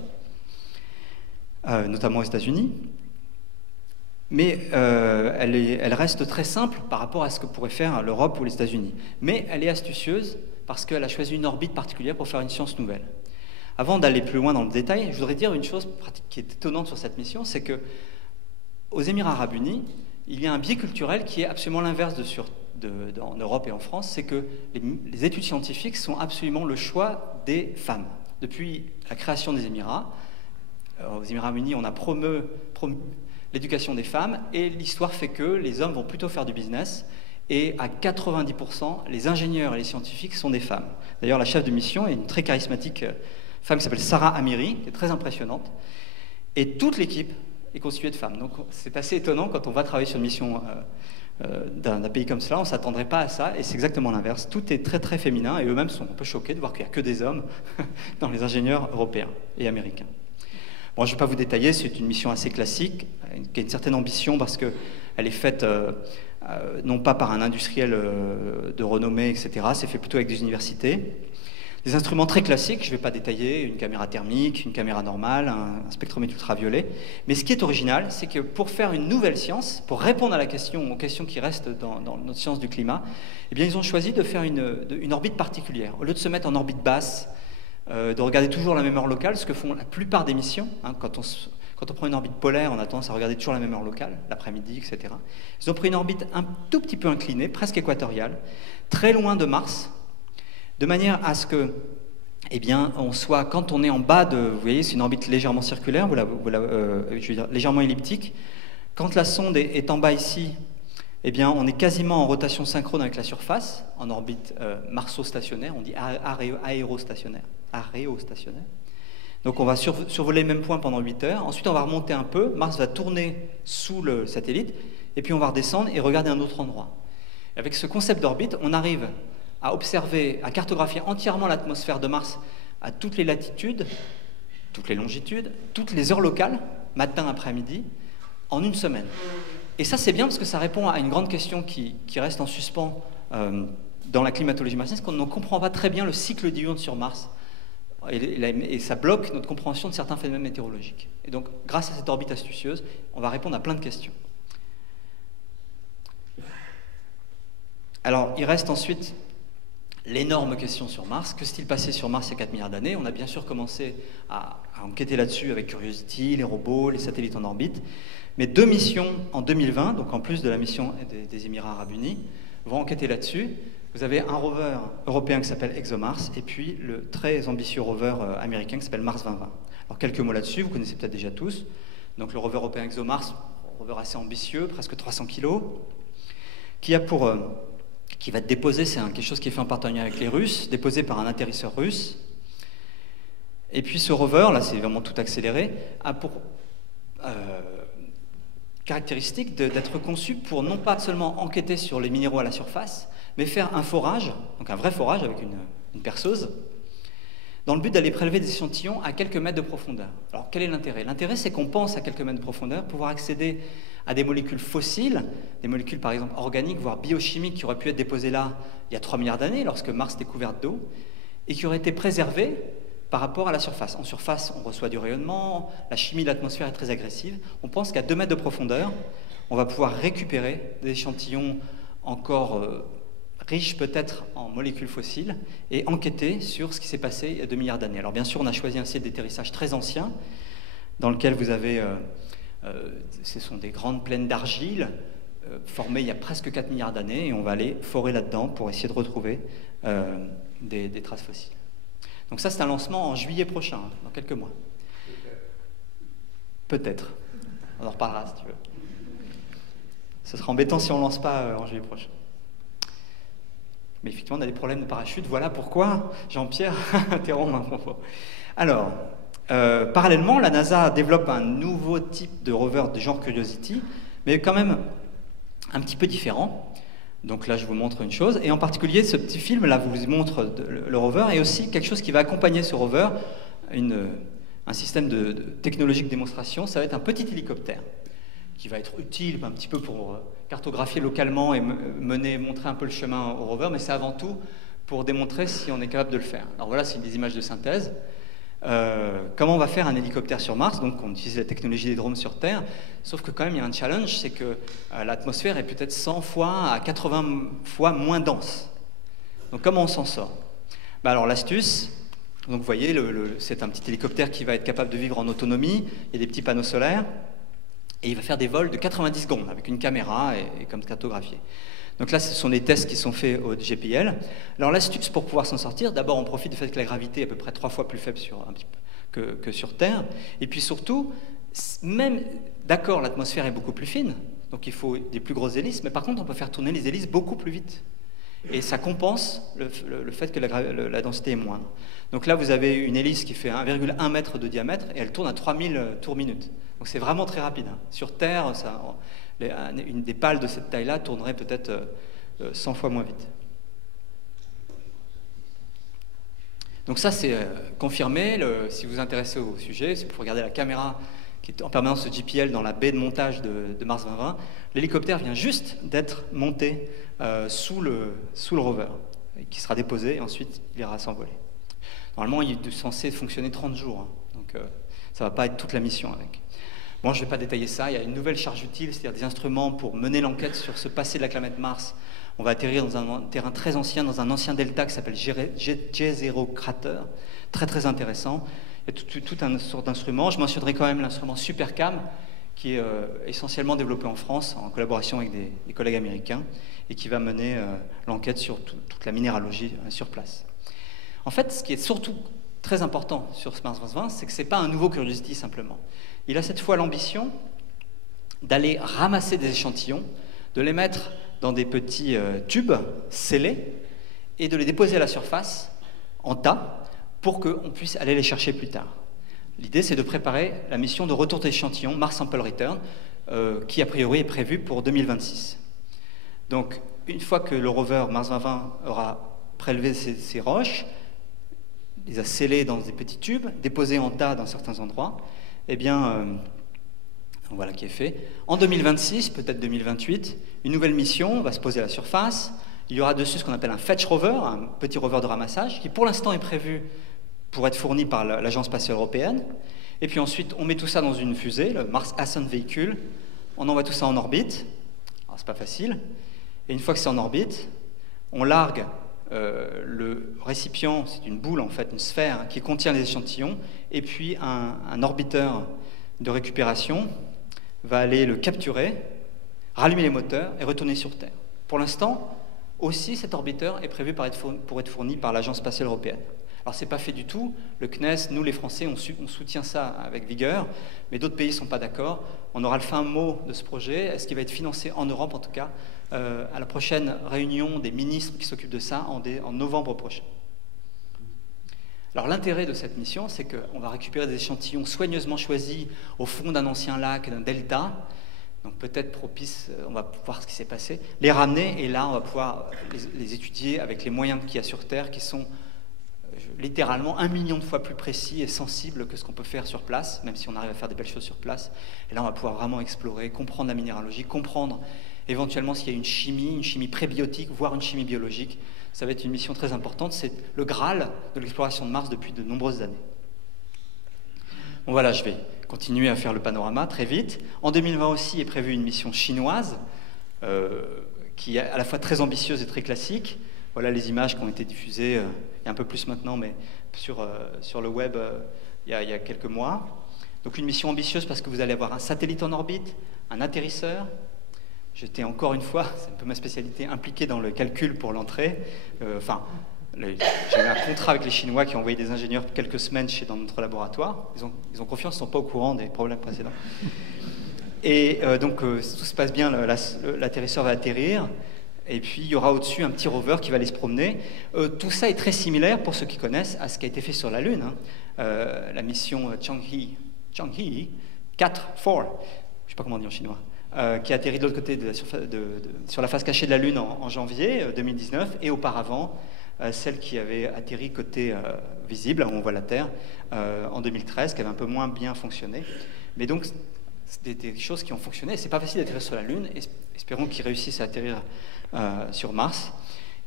notamment aux États-Unis, mais elle reste très simple par rapport à ce que pourrait faire l'Europe ou les États-Unis. Mais elle est astucieuse parce qu'elle a choisi une orbite particulière pour faire une science nouvelle. Avant d'aller plus loin dans le détail, je voudrais dire une chose qui est étonnante sur cette mission, c'est que aux Émirats arabes unis, il y a un biais culturel qui est absolument l'inverse en Europe et en France, c'est que les études scientifiques sont absolument le choix des femmes. Depuis la création des Émirats, aux Émirats arabes unis, on a promu l'éducation des femmes, et l'histoire fait que les hommes vont plutôt faire du business, et à 90%, les ingénieurs et les scientifiques sont des femmes. D'ailleurs, la chef de mission est une très charismatique femme qui s'appelle Sarah Amiri, qui est très impressionnante, et toute l'équipe est constituée de femmes. Donc c'est assez étonnant quand on va travailler sur une mission d'un pays comme cela, on ne s'attendrait pas à ça, et c'est exactement l'inverse. Tout est très féminin, et eux-mêmes sont un peu choqués de voir qu'il n'y a que des hommes dans les ingénieurs européens et américains. Bon, je ne vais pas vous détailler, c'est une mission assez classique, qui a une certaine ambition parce qu'elle est faite non pas par un industriel de renommée, etc., c'est fait plutôt avec des universités. Des instruments très classiques, je ne vais pas détailler, une caméra thermique, une caméra normale, un spectromètre ultraviolet. Mais ce qui est original, c'est que pour faire une nouvelle science, pour répondre aux questions qui restent dans notre science du climat, eh bien, ils ont choisi de faire une orbite particulière. Au lieu de se mettre en orbite basse, de regarder toujours la même heure locale, ce que font la plupart des missions, hein, quand on prend une orbite polaire, on a tendance à regarder toujours la même heure locale, l'après-midi, etc. Ils ont pris une orbite un tout petit peu inclinée, presque équatoriale, très loin de Mars, de manière à ce que, eh bien, on soit, quand on est en bas de, vous voyez, c'est une orbite légèrement circulaire, je veux dire, légèrement elliptique. Quand la sonde est en bas ici, eh bien, on est quasiment en rotation synchrone avec la surface, en orbite marso-stationnaire, on dit aérostationnaire. Donc on va survoler le même point pendant 8 heures, ensuite on va remonter un peu, Mars va tourner sous le satellite, et puis on va redescendre et regarder un autre endroit. Et avec ce concept d'orbite, on arrive à observer, à cartographier entièrement l'atmosphère de Mars à toutes les latitudes, toutes les longitudes, toutes les heures locales, matin, après-midi, en une semaine. Et ça, c'est bien parce que ça répond à une grande question qui reste en suspens dans la climatologie martienne, c'est qu'on ne comprend pas très bien le cycle diurne sur Mars. Et ça bloque notre compréhension de certains phénomènes météorologiques. Et donc, grâce à cette orbite astucieuse, on va répondre à plein de questions. Alors, il reste ensuite l'énorme question sur Mars. Que s'est-il passé sur Mars il y a 4 milliards d'années? On a bien sûr commencé à enquêter là-dessus avec Curiosity, les robots, les satellites en orbite. Mais 2 missions en 2020, donc en plus de la mission des Émirats Arabes Unis, vont enquêter là-dessus. Vous avez un rover européen qui s'appelle ExoMars, et puis le très ambitieux rover américain qui s'appelle Mars 2020. Alors quelques mots là-dessus, vous connaissez peut-être déjà tous. Donc le rover européen ExoMars, un rover assez ambitieux, presque 300 kg, qui va être déposé, c'est quelque chose qui est fait en partenariat avec les Russes, déposé par un atterrisseur russe. Et puis ce rover, là c'est vraiment tout accéléré, a pour caractéristique d'être conçu pour non pas seulement enquêter sur les minéraux à la surface, mais faire un forage, donc un vrai forage avec une perceuse, dans le but d'aller prélever des échantillons à quelques mètres de profondeur. Alors quel est l'intérêt? L'intérêt, c'est qu'on pense à quelques mètres de profondeur pouvoir accéder à des molécules fossiles, des molécules par exemple organiques, voire biochimiques, qui auraient pu être déposées là il y a 3 milliards d'années, lorsque Mars était couverte d'eau, et qui auraient été préservées par rapport à la surface. En surface, on reçoit du rayonnement, la chimie de l'atmosphère est très agressive. On pense qu'à 2 mètres de profondeur, on va pouvoir récupérer des échantillons encore riches peut-être en molécules fossiles et enquêter sur ce qui s'est passé il y a 2 milliards d'années. Alors bien sûr, on a choisi un site d'atterrissage très ancien, dans lequel vous avez, ce sont des grandes plaines d'argile, formées il y a presque 4 milliards d'années, et on va aller forer là-dedans pour essayer de retrouver des traces fossiles. Donc ça, c'est un lancement en juillet prochain, dans quelques mois. Peut-être. On en reparlera si tu veux. Ce sera embêtant si on ne lance pas en juillet prochain. Mais effectivement, on a des problèmes de parachute. Voilà pourquoi Jean-Pierre interrompt un propos. Alors, parallèlement, la NASA développe un nouveau type de rover de genre Curiosity, mais quand même un petit peu différent. Donc là, je vous montre une chose. Et en particulier, ce petit film, là, vous montre le rover, et aussi quelque chose qui va accompagner ce rover, un système de technologique démonstration. Ça va être un petit hélicoptère qui va être utile un petit peu pour cartographier localement et montrer un peu le chemin au rover, mais c'est avant tout pour démontrer si on est capable de le faire. Alors voilà, c'est des images de synthèse. Comment on va faire un hélicoptère sur Mars? Donc on utilise la technologie des drones sur Terre, sauf que quand même il y a un challenge, c'est que l'atmosphère est peut-être 100 fois à 80 fois moins dense. Donc comment on s'en sort? Alors l'astuce, donc vous voyez, c'est un petit hélicoptère qui va être capable de vivre en autonomie, il y a des petits panneaux solaires, et il va faire des vols de 90 secondes avec une caméra et comme cartographié. Donc là, ce sont des tests qui sont faits au GPL. Alors l'astuce pour pouvoir s'en sortir, d'abord on profite du fait que la gravité est à peu près 3 fois plus faible que sur Terre. Et puis surtout, même, d'accord, l'atmosphère est beaucoup plus fine, donc il faut des plus grosses hélices, mais par contre on peut faire tourner les hélices beaucoup plus vite. Et ça compense le fait que la densité est moindre. Donc là, vous avez une hélice qui fait 1,1 mètre de diamètre et elle tourne à 3000 tours minute. Donc c'est vraiment très rapide. Sur Terre, des pales de cette taille-là tourneraient peut-être 100 fois moins vite. Donc ça, c'est confirmé. Si vous vous intéressez au sujet, si vous regardez la caméra qui est en permanence au GPL dans la baie de montage de Mars 2020, l'hélicoptère vient juste d'être monté sous le rover, qui sera déposé et ensuite il ira s'envoler. Normalement, il est censé fonctionner 30 jours, donc ça ne va pas être toute la mission avec. Bon, je ne vais pas détailler ça, il y a une nouvelle charge utile, c'est-à-dire des instruments pour mener l'enquête sur ce passé de la planète Mars. On va atterrir dans un terrain très ancien, dans un ancien delta qui s'appelle J0 Crater, très très intéressant. Il y a tout un sorte d'instrument. Je mentionnerai quand même l'instrument SuperCam, qui est essentiellement développé en France, en collaboration avec des collègues américains, et qui va mener l'enquête sur toute la minéralogie sur place. En fait, ce qui est surtout très important sur ce Mars 2020, c'est que ce n'est pas un nouveau Curiosity simplement. Il a cette fois l'ambition d'aller ramasser des échantillons, de les mettre dans des petits tubes scellés et de les déposer à la surface en tas pour qu'on puisse aller les chercher plus tard. L'idée, c'est de préparer la mission de retour d'échantillons, Mars Sample Return, qui a priori est prévue pour 2026. Donc, une fois que le rover Mars 2020 aura prélevé ces roches, les a scellées dans des petits tubes, déposées en tas dans certains endroits, eh bien, voilà qui est fait. En 2026, peut-être 2028, une nouvelle mission va se poser à la surface. Il y aura dessus ce qu'on appelle un fetch rover, un petit rover de ramassage, qui pour l'instant est prévu pour être fourni par l'Agence spatiale européenne. Et puis ensuite, on met tout ça dans une fusée, le Mars Ascent Vehicle. On envoie tout ça en orbite. Alors, c'est pas facile. Et une fois que c'est en orbite, on largue le récipient, c'est une boule en fait, une sphère qui contient les échantillons, et puis un orbiteur de récupération va aller le capturer, rallumer les moteurs et retourner sur Terre. Pour l'instant, aussi cet orbiteur est prévu pour être fourni par l'Agence spatiale européenne. Alors c'est pas fait du tout, le CNES, nous les Français, on soutient ça avec vigueur, mais d'autres pays ne sont pas d'accord. On aura le fin mot de ce projet, est-ce qu'il va être financé en Europe en tout cas, à la prochaine réunion des ministres qui s'occupent de ça en novembre prochain. Alors l'intérêt de cette mission, c'est qu'on va récupérer des échantillons soigneusement choisis au fond d'un ancien lac, d'un delta, donc peut-être propice, on va voir ce qui s'est passé, les ramener, et là on va pouvoir les étudier avec les moyens qu'il y a sur Terre, qui sont littéralement 1 million de fois plus précis et sensibles que ce qu'on peut faire sur place, même si on arrive à faire des belles choses sur place. Et là on va pouvoir vraiment explorer, comprendre la minéralogie, comprendre éventuellement s'il y a une chimie prébiotique, voire une chimie biologique. Ça va être une mission très importante, c'est le Graal de l'exploration de Mars depuis de nombreuses années. Bon voilà, je vais continuer à faire le panorama très vite. En 2020 aussi est prévue une mission chinoise, qui est à la fois très ambitieuse et très classique. Voilà les images qui ont été diffusées, il y a un peu plus maintenant, mais sur le web il y a quelques mois. Donc une mission ambitieuse parce que vous allez avoir un satellite en orbite, un atterrisseur. J'étais encore une fois, c'est un peu ma spécialité, impliqué dans le calcul pour l'entrée. J'ai eu un contrat avec les Chinois qui ont envoyé des ingénieurs quelques semaines dans notre laboratoire. Ils ont confiance, ils ne sont pas au courant des problèmes précédents. Et donc, si tout se passe bien, l'atterrisseur va atterrir. Et puis, il y aura au-dessus un petit rover qui va aller se promener. Tout ça est très similaire, pour ceux qui connaissent, à ce qui a été fait sur la Lune. La mission Chang'e 4, je ne sais pas comment on dit en chinois, qui a atterri de l'autre côté sur la face cachée de la Lune en janvier 2019, et auparavant, celle qui avait atterri côté visible, où on voit la Terre, en 2013, qui avait un peu moins bien fonctionné. Mais donc, c'est des choses qui ont fonctionné. C'est pas facile d'atterrir sur la Lune. Espérons qu'ils réussissent à atterrir sur Mars.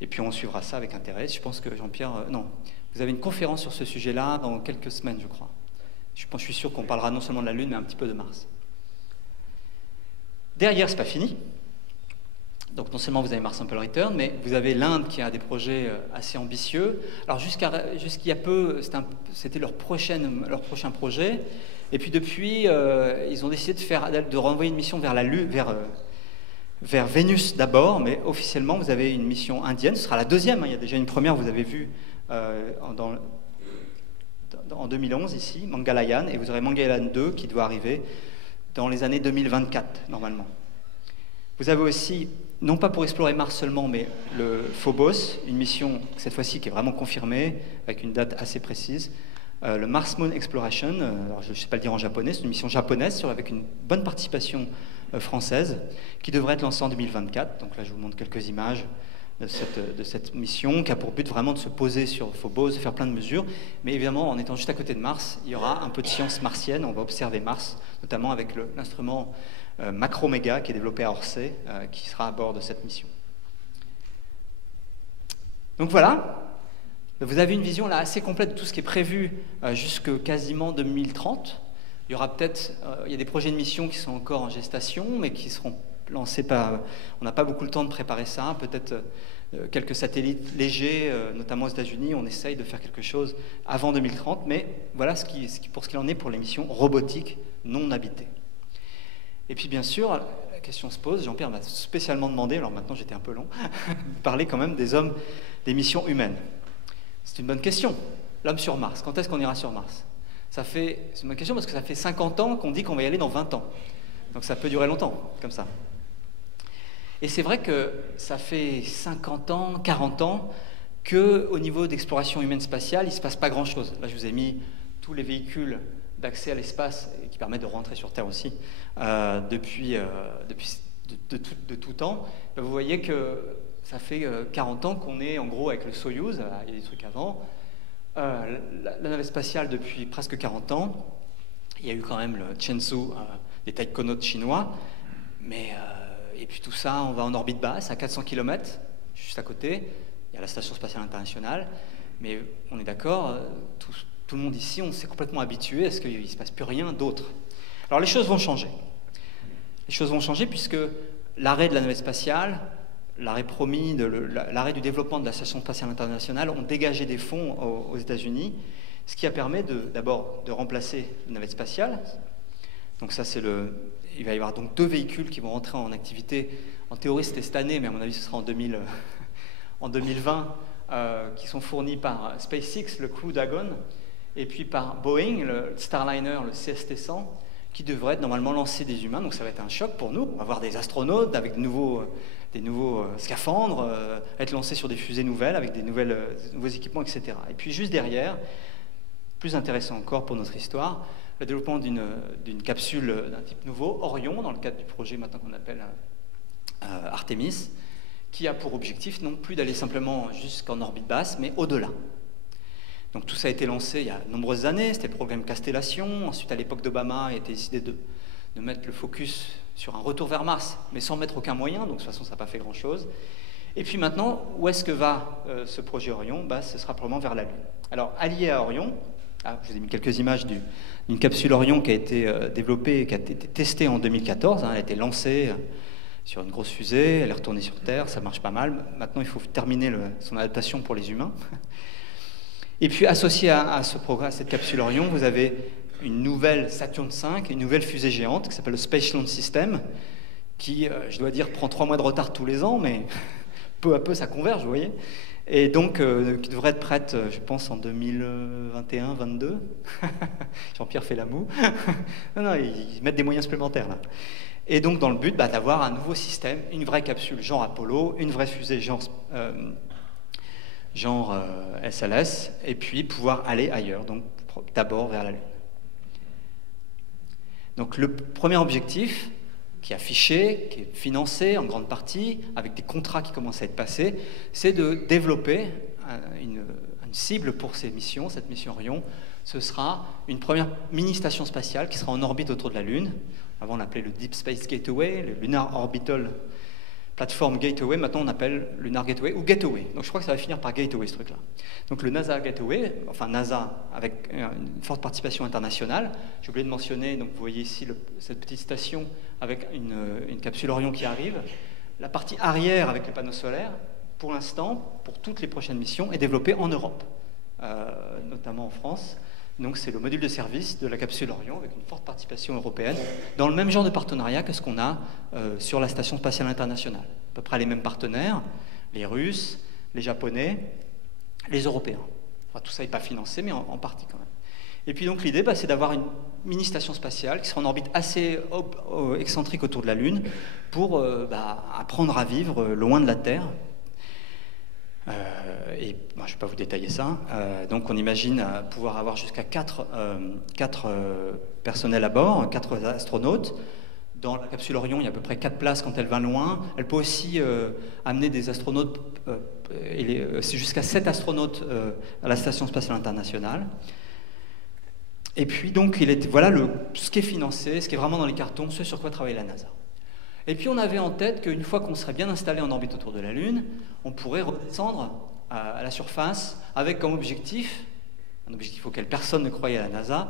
Et puis on suivra ça avec intérêt. Je pense que Jean-Pierre... non, vous avez une conférence sur ce sujet-là dans quelques semaines, je crois. Je suis sûr qu'on parlera non seulement de la Lune, mais un petit peu de Mars. Derrière, c'est pas fini. Donc non seulement vous avez Mars Sample Return, mais vous avez l'Inde qui a des projets assez ambitieux. Alors jusqu'il y a peu, c'était leur prochain projet. Et puis depuis, ils ont décidé de renvoyer une mission vers la Lune, vers Vénus d'abord, mais officiellement vous avez une mission indienne. Ce sera la deuxième. Hein. Il y a déjà une première, vous avez vu en 2011 ici, Mangalyaan, et vous aurez Mangalyaan 2 qui doit arriver dans les années 2024 normalement. Vous avez aussi, non pas pour explorer Mars seulement, mais le Phobos, une mission cette fois-ci qui est vraiment confirmée, avec une date assez précise. Le Mars Moon Exploration, alors je ne sais pas le dire en japonais, c'est une mission japonaise avec une bonne participation française, qui devrait être lancée en 2024. Donc là, je vous montre quelques images de cette mission, qui a pour but vraiment de se poser sur Phobos, de faire plein de mesures. Mais évidemment, en étant juste à côté de Mars, il y aura un peu de science martienne. On va observer Mars, notamment avec l'instrument Macroméga qui est développé à Orsay, qui sera à bord de cette mission. Donc voilà, vous avez une vision là assez complète de tout ce qui est prévu jusque quasiment 2030. Il y aura peut-être, il y a des projets de mission qui sont encore en gestation, mais qui seront lancés par... On n'a pas beaucoup le temps de préparer ça, peut-être quelques satellites légers, notamment aux États-Unis, on essaye de faire quelque chose avant 2030, mais voilà pour ce qu'il en est pour les missions robotiques non habitées. Et puis bien sûr, la question se pose, Jean-Pierre m'a spécialement demandé, alors maintenant j'étais un peu long, de parler quand même des missions humaines. C'est une bonne question. L'homme sur Mars, quand est-ce qu'on ira sur Mars? C'est une bonne question parce que ça fait 50 ans qu'on dit qu'on va y aller dans 20 ans. Donc ça peut durer longtemps, comme ça. Et c'est vrai que ça fait 50 ans, 40 ans, qu'au niveau d'exploration humaine spatiale, il ne se passe pas grand-chose. Là, je vous ai mis tous les véhicules d'accès à l'espace qui permettent de rentrer sur Terre aussi, depuis de tout temps. Vous voyez que ça fait 40 ans qu'on est en gros avec le Soyouz, il y a des trucs avant. La navette spatiale depuis presque 40 ans, il y a eu quand même le Shenzhou, des taïkonautes chinois, et puis tout ça, on va en orbite basse, à 400 km, juste à côté, il y a la Station Spatiale Internationale, mais on est d'accord, tout le monde ici, on s'est complètement habitué à ce qu'il ne se passe plus rien d'autre. Alors les choses vont changer. Les choses vont changer puisque l'arrêt de la navette spatiale l'arrêt promis, l'arrêt du développement de la Station spatiale internationale ont dégagé des fonds aux États-Unis, ce qui a permis d'abord de remplacer la navette spatiale. Donc ça, il va y avoir donc 2 véhicules qui vont rentrer en activité. En théorie, c'était cette année, mais à mon avis, ce sera en 2020, qui sont fournis par SpaceX, le Crew Dragon, et puis par Boeing, le Starliner, le CST-100, qui devrait normalement lancer des humains. Donc ça va être un choc pour nous. On va avoir des astronautes avec des nouveaux scaphandres, être lancés sur des fusées nouvelles, avec des nouveaux équipements, etc. Et puis juste derrière, plus intéressant encore pour notre histoire, le développement d'une capsule d'un type nouveau, Orion, dans le cadre du projet maintenant qu'on appelle Artemis, qui a pour objectif non plus d'aller simplement jusqu'en orbite basse, mais au-delà. Donc tout ça a été lancé il y a de nombreuses années, c'était le programme Castellation. Ensuite, à l'époque d'Obama, il a été décidé de mettre le focus sur un retour vers Mars, mais sans mettre aucun moyen, donc de toute façon ça n'a pas fait grand-chose. Et puis maintenant, où est-ce que va ce projet Orion? Ce sera probablement vers la Lune. Alors, allié à Orion, je vous ai mis quelques images d'une capsule Orion qui a été développée, qui a été testée en 2014, elle a été lancée sur une grosse fusée, elle est retournée sur Terre, ça marche pas mal. Maintenant, il faut terminer son adaptation pour les humains. Et puis, associé à cette capsule Orion, vous avez une nouvelle Saturn V, une nouvelle fusée géante qui s'appelle le Space Launch System, qui, je dois dire, prend 3 mois de retard tous les ans, mais peu à peu, ça converge, vous voyez. Et donc, qui devrait être prête, je pense, en 2021-22. Jean-Pierre fait la moue. Non, ils mettent des moyens supplémentaires, là. Et donc, dans le but d'avoir un nouveau système, une vraie capsule genre Apollo, une vraie fusée genre SLS, et puis pouvoir aller ailleurs, donc d'abord vers la Lune. Donc le premier objectif, qui est affiché, qui est financé en grande partie, avec des contrats qui commencent à être passés, c'est de développer une cible pour cette mission Orion. Ce sera une première mini-station spatiale qui sera en orbite autour de la Lune. Avant on l'appelait le Deep Space Gateway, le Lunar Orbital Platform Gateway, maintenant on appelle Lunar Gateway ou Gateway. Donc je crois que ça va finir par Gateway ce truc-là. Donc le NASA Gateway, enfin NASA avec une forte participation internationale. J'ai oublié de mentionner, donc vous voyez ici cette petite station avec une capsule Orion qui arrive. La partie arrière avec les panneaux solaires, pour l'instant, pour toutes les prochaines missions, est développée en Europe, notamment en France. Donc c'est le module de service de la capsule Orion avec une forte participation européenne dans le même genre de partenariat que ce qu'on a sur la Station spatiale internationale. À peu près les mêmes partenaires, les Russes, les Japonais, les Européens. Enfin, tout ça n'est pas financé, mais en partie quand même. Et puis donc l'idée, c'est d'avoir une mini-station spatiale qui sera en orbite assez excentrique autour de la Lune pour apprendre à vivre loin de la Terre. Je ne vais pas vous détailler ça. Donc on imagine pouvoir avoir jusqu'à 4 personnels à bord, 4 astronautes. Dans la capsule Orion, il y a à peu près 4 places quand elle va loin. Elle peut aussi amener des astronautes, c'est jusqu'à 7 astronautes à la Station spatiale internationale. Et puis donc, voilà ce qui est financé, ce qui est vraiment dans les cartons, ce sur quoi travaille la NASA. Et puis on avait en tête qu'une fois qu'on serait bien installé en orbite autour de la Lune, on pourrait redescendre à la surface avec comme objectif, un objectif auquel personne ne croyait à la NASA,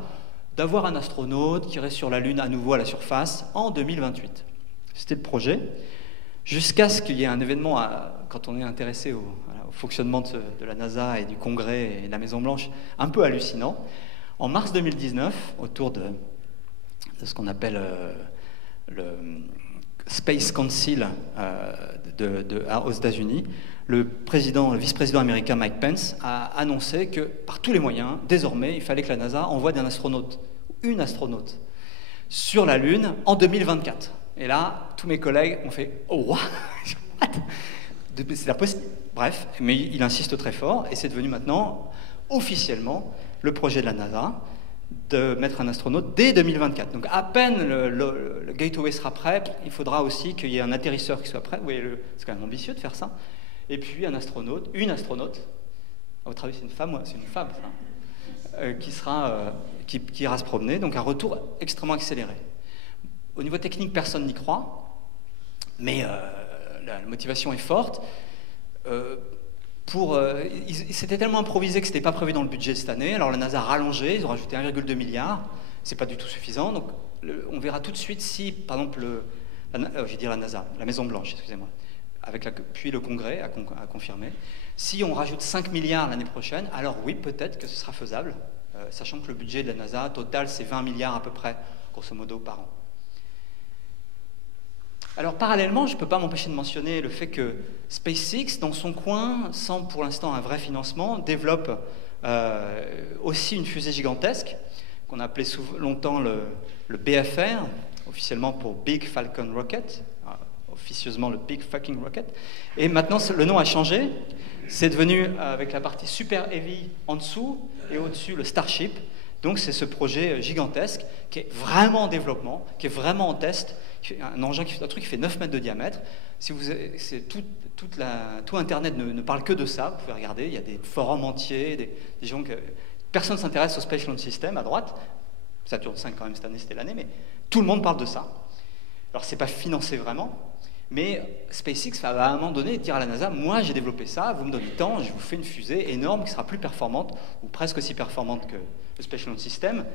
d'avoir un astronaute qui reste sur la Lune à nouveau à la surface en 2028. C'était le projet, jusqu'à ce qu'il y ait un événement, quand on est intéressé au fonctionnement de la NASA et du Congrès et de la Maison-Blanche, un peu hallucinant. En mars 2019, autour de ce qu'on appelle le Space Council aux États-Unis, le vice-président américain Mike Pence a annoncé que, par tous les moyens, désormais, il fallait que la NASA envoie une astronaute sur la Lune en 2024. Et là, tous mes collègues ont fait « Oh, what ?» C'est impossible. Bref, mais il insiste très fort, et c'est devenu maintenant, officiellement, le projet de la NASA de mettre un astronaute dès 2024. Donc à peine le Gateway sera prêt, il faudra aussi qu'il y ait un atterrisseur qui soit prêt. Vous voyez, c'est quand même ambitieux de faire ça. Et puis une astronaute, à votre avis c'est une femme, c'est une femme ça, qui ira se promener, donc un retour extrêmement accéléré. Au niveau technique, personne n'y croit, mais la motivation est forte. C'était tellement improvisé que ce n'était pas prévu dans le budget cette année. Alors la NASA a rallongé, ils ont rajouté 1,2 milliard. C'est pas du tout suffisant. Donc on verra tout de suite si, par exemple, la NASA, la Maison Blanche, excusez-moi, puis le Congrès a confirmé. Si on rajoute 5 milliards l'année prochaine, alors oui, peut-être que ce sera faisable, sachant que le budget de la NASA total, c'est 20 milliards à peu près, grosso modo, par an. Alors parallèlement, je ne peux pas m'empêcher de mentionner le fait que SpaceX, dans son coin, sans pour l'instant un vrai financement, développe aussi une fusée gigantesque, qu'on a appelé longtemps le BFR, officiellement pour Big Falcon Rocket, officieusement le Big Fucking Rocket. Et maintenant, le nom a changé. C'est devenu, avec la partie Super Heavy en dessous, et au-dessus, le Starship. Donc c'est ce projet gigantesque qui est vraiment en développement, qui est vraiment en test, un engin un truc qui fait 9 mètres de diamètre. Si vous, tout Internet ne parle que de ça, vous pouvez regarder, il y a des forums entiers, des gens que... Personne ne s'intéresse au Space Launch System à droite, Saturn 5 quand même cette année, c'était l'année, mais tout le monde parle de ça. Alors c'est pas financé vraiment, mais SpaceX va à un moment donné dire à la NASA, moi j'ai développé ça, vous me donnez tant, je vous fais une fusée énorme qui sera plus performante, ou presque aussi performante que le Space Launch System,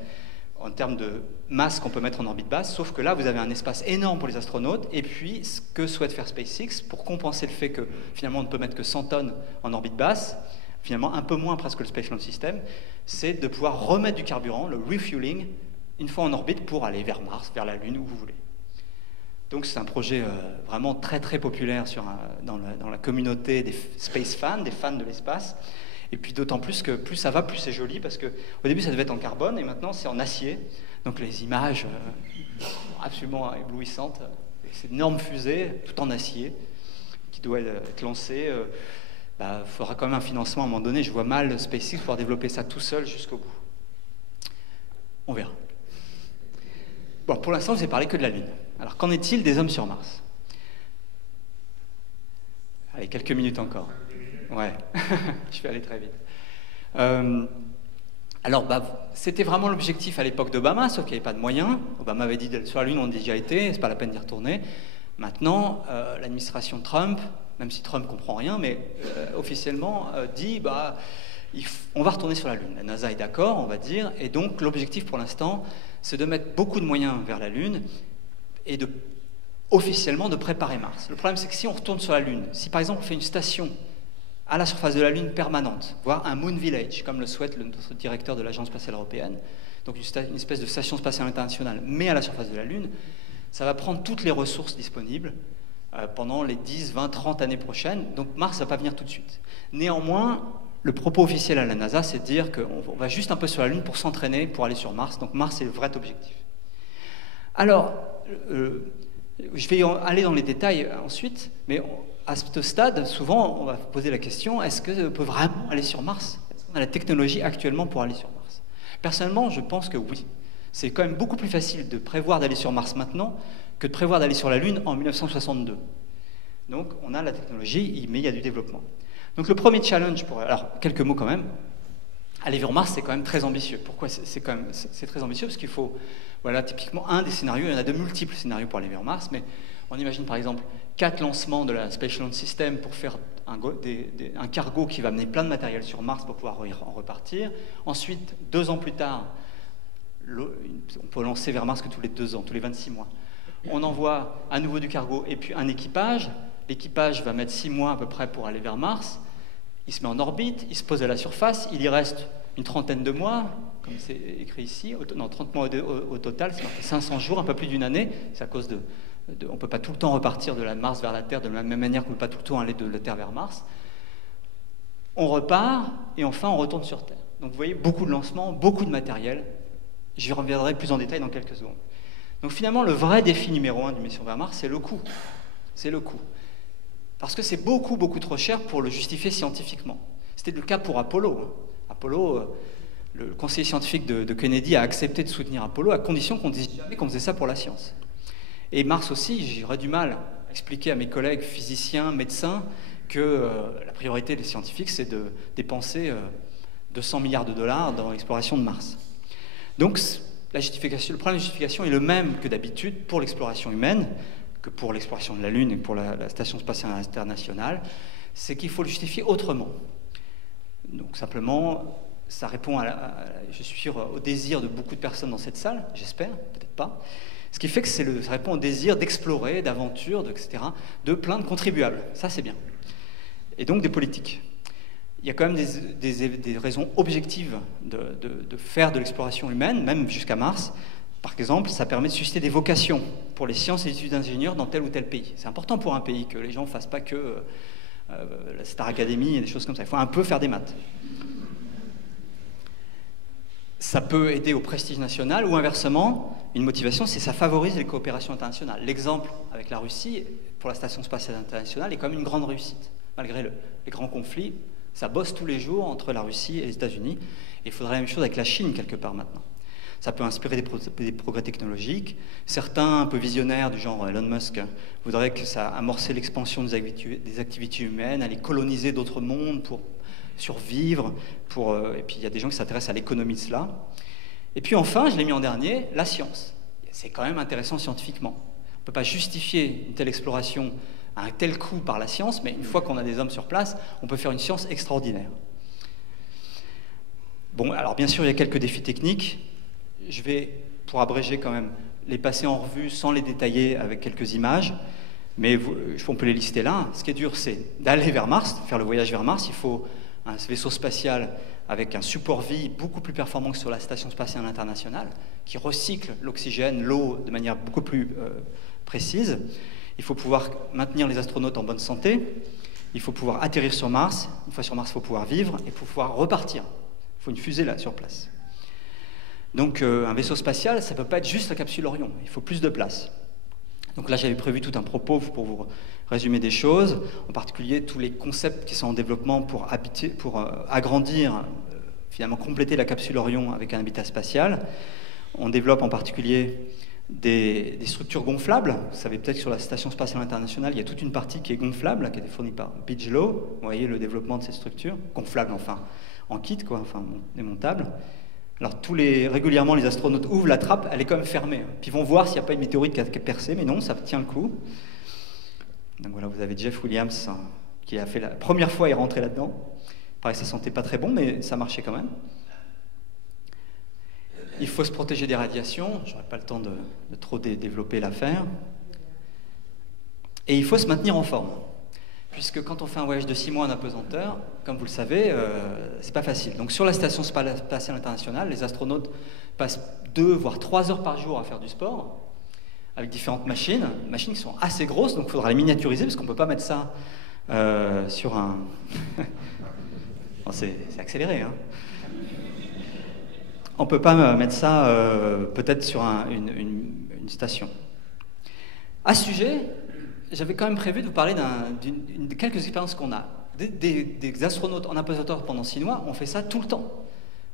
en termes de masse qu'on peut mettre en orbite basse, sauf que là, vous avez un espace énorme pour les astronautes, et puis ce que souhaite faire SpaceX, pour compenser le fait que finalement on ne peut mettre que 100 tonnes en orbite basse, finalement un peu moins presque que le Space Launch System, c'est de pouvoir remettre du carburant, le refueling, une fois en orbite pour aller vers Mars, vers la Lune, où vous voulez. Donc c'est un projet vraiment très très populaire dans la communauté des space fans, des fans de l'espace. Et puis d'autant plus que plus ça va, plus c'est joli, parce qu'au début ça devait être en carbone, et maintenant c'est en acier. Donc les images absolument éblouissantes. Cette énorme fusée, tout en acier, qui doit être lancée. Faudra quand même un financement à un moment donné. Je vois mal SpaceX pouvoir développer ça tout seul jusqu'au bout. On verra. Bon, pour l'instant, je vous ai parlé que de la Lune. Alors, qu'en est-il des hommes sur Mars? Allez, quelques minutes encore. Ouais, je vais aller très vite. Alors, c'était vraiment l'objectif à l'époque d'Obama, sauf qu'il n'y avait pas de moyens. Obama avait dit d'aller sur la Lune, on a déjà été, c'est pas la peine d'y retourner. Maintenant, l'administration Trump, même si Trump ne comprend rien, mais officiellement dit on va retourner sur la Lune. La NASA est d'accord, on va dire, et donc l'objectif pour l'instant, c'est de mettre beaucoup de moyens vers la Lune et officiellement de préparer Mars. Le problème, c'est que si on retourne sur la Lune, si par exemple on fait une station à la surface de la Lune permanente, voire un Moon Village, comme le souhaite notre directeur de l'Agence spatiale européenne, donc une espèce de station spatiale internationale, mais à la surface de la Lune, ça va prendre toutes les ressources disponibles pendant les 10, 20, 30 années prochaines, donc Mars ne va pas venir tout de suite. Néanmoins, le propos officiel à la NASA, c'est de dire qu'on va juste un peu sur la Lune pour s'entraîner, pour aller sur Mars, donc Mars est le vrai objectif. Alors, je vais aller dans les détails ensuite, mais à ce stade, souvent, on va poser la question, est-ce qu'on peut vraiment aller sur Mars? Est-ce qu'on a la technologie actuellement pour aller sur Mars? Personnellement, je pense que oui. C'est quand même beaucoup plus facile de prévoir d'aller sur Mars maintenant que de prévoir d'aller sur la Lune en 1962. Donc, on a la technologie, mais il y a du développement. Donc, le premier challenge, alors, quelques mots quand même. Aller vers Mars, c'est quand même très ambitieux. Pourquoi c'est très ambitieux? Parce qu'il faut, voilà, typiquement, un des scénarios, il y en a de multiples scénarios pour aller vers Mars, mais on imagine par exemple 4 lancements de la Space Launch System pour faire un cargo qui va amener plein de matériel sur Mars pour pouvoir en repartir. Ensuite, 2 ans plus tard, on peut lancer vers Mars que tous les 2 ans, tous les 26 mois. On envoie à nouveau du cargo et puis un équipage. L'équipage va mettre 6 mois à peu près pour aller vers Mars. Il se met en orbite, il se pose à la surface, il y reste une trentaine de mois, comme c'est écrit ici, 30 mois au total, c'est marqué 500 jours, un peu plus d'une année. C'est à cause on ne peut pas tout le temps repartir de la Mars vers la Terre de la même manière qu'on ne peut pas tout le temps aller de la Terre vers Mars. On repart et enfin on retourne sur Terre. Donc vous voyez, beaucoup de lancements, beaucoup de matériel. J'y reviendrai plus en détail dans quelques secondes. Donc finalement, le vrai défi numéro 1 d'une mission vers Mars, c'est le coût. C'est le coût. Parce que c'est beaucoup, beaucoup trop cher pour le justifier scientifiquement. C'était le cas pour Apollo. Apollo, le conseiller scientifique de Kennedy a accepté de soutenir Apollo à condition qu'on dise jamais qu'on faisait ça pour la science. Et Mars aussi, j'aurais du mal à expliquer à mes collègues physiciens, médecins, que la priorité des scientifiques, c'est de dépenser 200 milliards de dollars dans l'exploration de Mars. Donc, le problème de justification est le même que d'habitude pour l'exploration humaine, que pour l'exploration de la Lune et pour la Station spatiale internationale, c'est qu'il faut le justifier autrement. Donc simplement, ça répond je suis sûr, au désir de beaucoup de personnes dans cette salle, j'espère, peut-être pas, Ce qui fait que ça répond au désir d'explorer, d'aventure, etc., de plein de contribuables. Ça, c'est bien. Et donc des politiques. Il y a quand même des raisons objectives de faire de l'exploration humaine, même jusqu'à Mars. Par exemple, ça permet de susciter des vocations pour les sciences et les études d'ingénieurs dans tel ou tel pays. C'est important pour un pays que les gens ne fassent pas que la Star Academy et des choses comme ça. Il faut un peu faire des maths. Ça peut aider au prestige national ou inversement, une motivation, c'est que ça favorise les coopérations internationales. L'exemple avec la Russie, pour la Station spatiale internationale, est quand même une grande réussite. Malgré les grands conflits, ça bosse tous les jours entre la Russie et les États-Unis. Et il faudrait la même chose avec la Chine, quelque part, maintenant. Ça peut inspirer des progrès technologiques. Certains, un peu visionnaires, du genre Elon Musk, voudraient que ça amorce l'expansion des activités humaines, aller coloniser d'autres mondes pour survivre. Et puis il y a des gens qui s'intéressent à l'économie de cela. Et puis enfin, je l'ai mis en dernier, la science. C'est quand même intéressant scientifiquement. On ne peut pas justifier une telle exploration à un tel coût par la science, mais une fois qu'on a des hommes sur place, on peut faire une science extraordinaire. Bon, alors bien sûr, il y a quelques défis techniques. Je vais, pour abréger quand même, les passer en revue sans les détailler avec quelques images, mais on peut les lister là. Ce qui est dur, c'est d'aller vers Mars, faire le voyage vers Mars. Il faut un vaisseau spatial avec un support vie beaucoup plus performant que sur la Station spatiale internationale, qui recycle l'oxygène, l'eau de manière beaucoup plus précise. Il faut pouvoir maintenir les astronautes en bonne santé. Il faut pouvoir atterrir sur Mars. Une fois sur Mars, il faut pouvoir vivre et pouvoir repartir. Il faut une fusée là, sur place. Donc un vaisseau spatial, ça ne peut pas être juste la capsule Orion. Il faut plus de place. Donc là, j'avais prévu tout un propos pour vous résumer des choses, en particulier tous les concepts qui sont en développement pour agrandir, finalement compléter la capsule Orion avec un habitat spatial. On développe en particulier des structures gonflables. Vous savez peut-être que sur la Station spatiale internationale, il y a toute une partie qui est gonflable, qui a été fournie par Bigelow. Vous voyez le développement de ces structures, gonflables enfin, en kit, quoi, enfin démontables. Alors régulièrement, les astronautes ouvrent la trappe, elle est quand même fermée. Puis ils vont voir s'il n'y a pas une météorite qui a percé, mais non, ça tient le coup. Donc voilà, vous avez Jeff Williams qui a fait la première fois, il est rentré là-dedans. Pareil, ça sentait pas très bon, mais ça marchait quand même. Il faut se protéger des radiations, j'aurais pas le temps de trop développer l'affaire. Et il faut se maintenir en forme. Puisque quand on fait un voyage de 6 mois en apesanteur, comme vous le savez, c'est pas facile. Donc sur la Station spatiale internationale, les astronautes passent 2 voire 3 heures par jour à faire du sport, avec différentes machines qui sont assez grosses, donc il faudra les miniaturiser, parce qu'on ne peut pas mettre ça sur un... Bon, c'est accéléré, hein. On ne peut pas mettre ça peut-être sur une station. À ce sujet, j'avais quand même prévu de vous parler de quelques expériences qu'on a. Des astronautes en apesanteur pendant 6 mois, on fait ça tout le temps.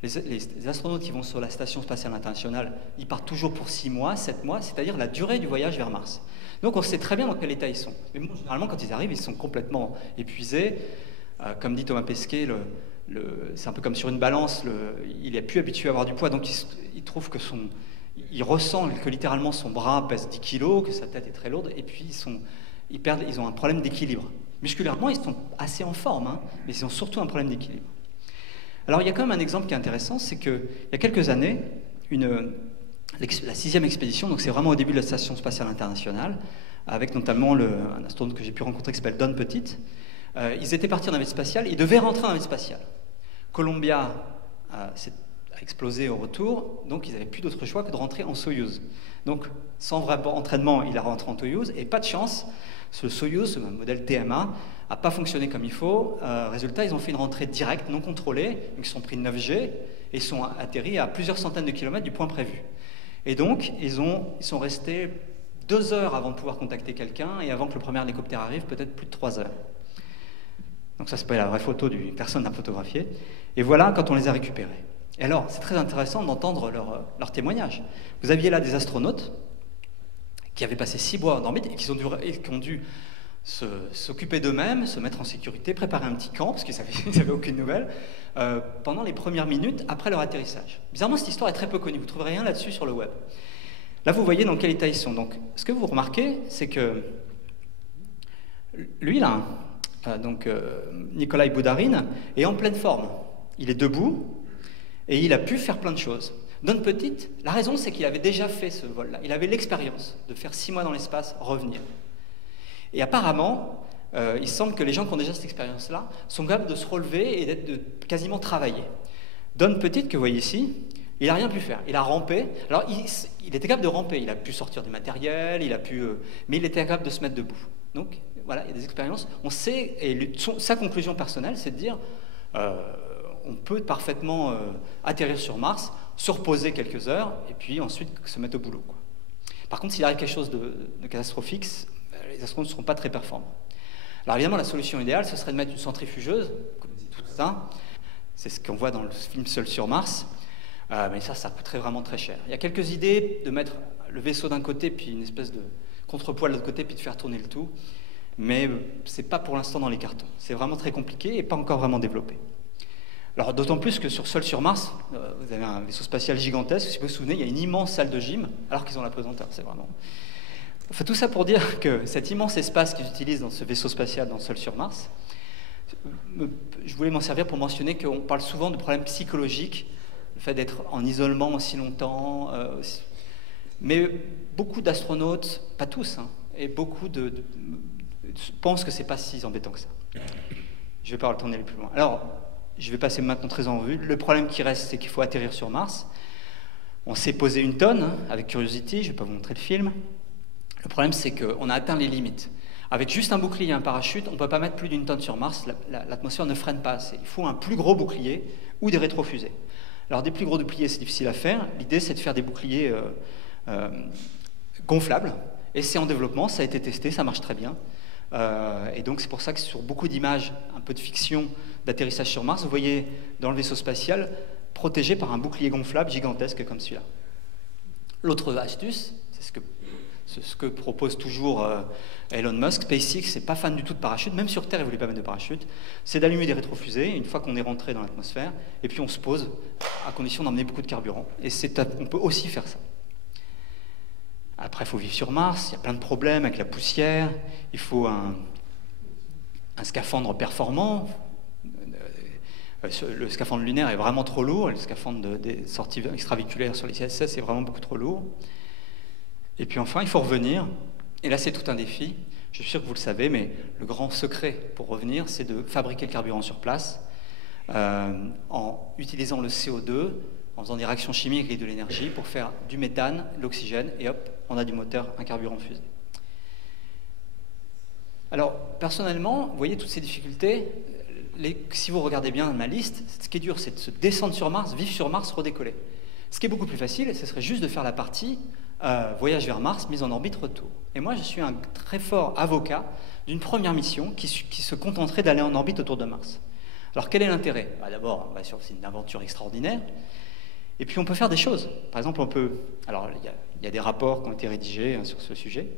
Les astronautes qui vont sur la Station spatiale internationale, ils partent toujours pour 6 mois, 7 mois, c'est-à-dire la durée du voyage vers Mars. Donc on sait très bien dans quel état ils sont. Mais bon, généralement, quand ils arrivent, ils sont complètement épuisés. Comme dit Thomas Pesquet, c'est un peu comme sur une balance, il n'est plus habitué à avoir du poids, donc il trouve que il ressent que littéralement son bras pèse 10 kilos, que sa tête est très lourde, et puis ils ont un problème d'équilibre. Musculairement, ils sont assez en forme, hein, mais ils ont surtout un problème d'équilibre. Alors il y a quand même un exemple qui est intéressant, c'est qu'il y a quelques années, la 6e expédition, donc c'est vraiment au début de la Station spatiale internationale, avec notamment un astronaute que j'ai pu rencontrer qui s'appelle Don Petit. Ils étaient partis en navette spatiale, ils devaient rentrer en navette spatiale. Columbia a explosé au retour, donc ils n'avaient plus d'autre choix que de rentrer en Soyouz. Donc, sans vrai entraînement, il a rentré en Soyouz, et pas de chance, ce Soyouz, ce modèle TMA, n'a pas fonctionné comme il faut. Résultat, ils ont fait une rentrée directe, non contrôlée, ils se sont pris 9G, et ils sont atterris à plusieurs centaines de kilomètres du point prévu. Et donc, ils sont restés 2 heures avant de pouvoir contacter quelqu'un, et avant que le premier hélicoptère arrive, peut-être plus de 3 heures. Donc ça, c'est pas la vraie photo, personne n'a photographié. Et voilà quand on les a récupérés. Et alors, c'est très intéressant d'entendre leur témoignage. Vous aviez là des astronautes qui avaient passé 6 mois en orbite et qui ont dû s'occuper d'eux-mêmes, se mettre en sécurité, préparer un petit camp, parce qu'ils n'avaient aucune nouvelle, pendant les premières minutes après leur atterrissage. Bizarrement, cette histoire est très peu connue, vous ne trouverez rien là-dessus sur le web. Là, vous voyez dans quel état ils sont. Donc, ce que vous remarquez, c'est que lui, là, Nikolai Boudarine, est en pleine forme. Il est debout et il a pu faire plein de choses. Don Petit, la raison, c'est qu'il avait déjà fait ce vol-là. Il avait l'expérience de faire 6 mois dans l'espace, revenir. Et apparemment, il semble que les gens qui ont déjà cette expérience-là sont capables de se relever et de quasiment travailler. Don Petit, que vous voyez ici, il n'a rien pu faire. Il a rampé. Alors, il était capable de ramper. Il a pu sortir du matériel, mais il était capable de se mettre debout. Donc, voilà, il y a des expériences. On sait, et sa conclusion personnelle, c'est de dire on peut parfaitement atterrir sur Mars, se reposer quelques heures, et puis ensuite se mettre au boulot, quoi. Par contre, s'il arrive quelque chose de catastrophique, les astronautes ne seront pas très performants. Alors évidemment, la solution idéale, ce serait de mettre une centrifugeuse, comme tout ça. C'est ce qu'on voit dans le film Seul sur Mars. Mais ça coûterait vraiment très cher. Il y a quelques idées de mettre le vaisseau d'un côté, puis une espèce de contrepoids de l'autre côté, puis de faire tourner le tout. Mais ce n'est pas pour l'instant dans les cartons. C'est vraiment très compliqué et pas encore vraiment développé. Alors d'autant plus que Seul sur Mars, vous avez un vaisseau spatial gigantesque. Si vous vous souvenez, il y a une immense salle de gym, alors qu'ils ont la pesanteur. C'est vraiment... Enfin, tout ça pour dire que cet immense espace qu'ils utilisent dans ce vaisseau spatial dans Seul sur Mars, je voulais m'en servir pour mentionner qu'on parle souvent de problèmes psychologiques, le fait d'être en isolement aussi longtemps, mais beaucoup d'astronautes, pas tous, hein, et beaucoup pensent que c'est pas si embêtant que ça. Je vais pas retourner plus loin. Alors, je vais passer maintenant très en revue. Le problème qui reste, c'est qu'il faut atterrir sur Mars. On s'est posé une tonne, hein, avec Curiosity, je vais pas vous montrer le film. Le problème, c'est qu'on a atteint les limites. Avec juste un bouclier et un parachute, on ne peut pas mettre plus d'une tonne sur Mars, l'atmosphère ne freine pas assez. Il faut un plus gros bouclier ou des rétrofusées. Alors des plus gros boucliers, c'est difficile à faire. L'idée, c'est de faire des boucliers gonflables. Et c'est en développement, ça a été testé, ça marche très bien. Et donc c'est pour ça que sur beaucoup d'images, un peu de fiction d'atterrissage sur Mars, vous voyez dans le vaisseau spatial protégé par un bouclier gonflable gigantesque comme celui-là. L'autre astuce, c'est ce que propose toujours Elon Musk. SpaceX n'est pas fan du tout de parachute, même sur Terre, il ne voulait pas mettre de parachute. C'est d'allumer des rétrofusées une fois qu'on est rentré dans l'atmosphère, et puis on se pose, à condition d'emmener beaucoup de carburant. Et on peut aussi faire ça. Après, il faut vivre sur Mars, il y a plein de problèmes avec la poussière, il faut un scaphandre performant. Le scaphandre lunaire est vraiment trop lourd, le scaphandre des sorties extravéhiculaires sur les ISS est vraiment beaucoup trop lourd. Et puis enfin, il faut revenir, et là c'est tout un défi, je suis sûr que vous le savez, mais le grand secret pour revenir, c'est de fabriquer le carburant sur place, en utilisant le CO2, en faisant des réactions chimiques et de l'énergie pour faire du méthane, de l'oxygène, et hop, on a du moteur, un carburant fusée. Alors, personnellement, vous voyez toutes ces difficultés, si vous regardez bien ma liste, ce qui est dur, c'est de se descendre sur Mars, vivre sur Mars, redécoller. Ce qui est beaucoup plus facile, ce serait juste de faire la partie voyage vers Mars, mise en orbite, retour. Et moi, je suis un très fort avocat d'une première mission qui se contenterait d'aller en orbite autour de Mars. Alors, quel est l'intérêt? D'abord, c'est une aventure extraordinaire. Et puis, on peut faire des choses. Par exemple, alors, il y a des rapports qui ont été rédigés sur ce sujet.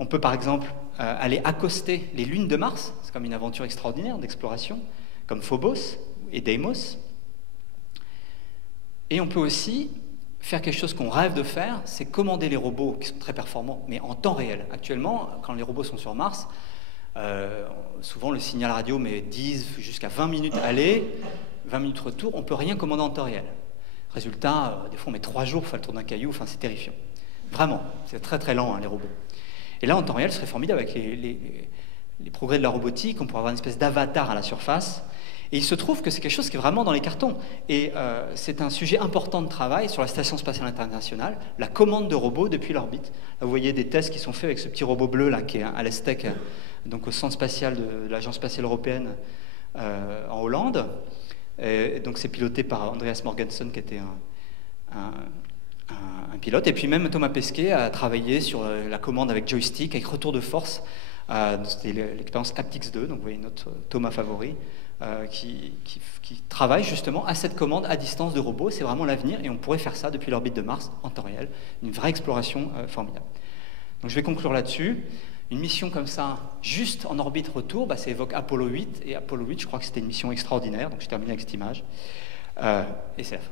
On peut, par exemple, aller accoster les lunes de Mars. C'est comme une aventure extraordinaire d'exploration, comme Phobos et Deimos. Et on peut aussi faire quelque chose qu'on rêve de faire, c'est commander les robots qui sont très performants, mais en temps réel. Actuellement, quand les robots sont sur Mars, souvent le signal radio met 10 jusqu'à 20 minutes aller, 20 minutes retour, on ne peut rien commander en temps réel. Résultat, des fois on met 3 jours pour faire le tour d'un caillou, enfin c'est terrifiant. Vraiment, c'est très très lent, hein, les robots. Et là, en temps réel, ce serait formidable avec les progrès de la robotique, on pourrait avoir une espèce d'avatar à la surface. Et il se trouve que c'est quelque chose qui est vraiment dans les cartons. Et c'est un sujet important de travail sur la Station spatiale internationale, la commande de robots depuis l'orbite. Là, vous voyez des tests qui sont faits avec ce petit robot bleu là, qui est à l'ESTEC, donc au centre spatial de l'Agence spatiale européenne en Hollande. Et donc c'est piloté par Andreas Morgensen, qui était un pilote. Et puis même Thomas Pesquet a travaillé sur la commande avec joystick, avec retour de force. C'était l'expérience Aptix 2, donc vous voyez notre Thomas favori. Qui travaille justement à cette commande à distance de robots. C'est vraiment l'avenir et on pourrait faire ça depuis l'orbite de Mars en temps réel. Une vraie exploration formidable. Donc je vais conclure là-dessus. Une mission comme ça, juste en orbite retour, ça évoque Apollo 8. Et Apollo 8, je crois que c'était une mission extraordinaire. Donc je termine avec cette image. Et c'est la fin.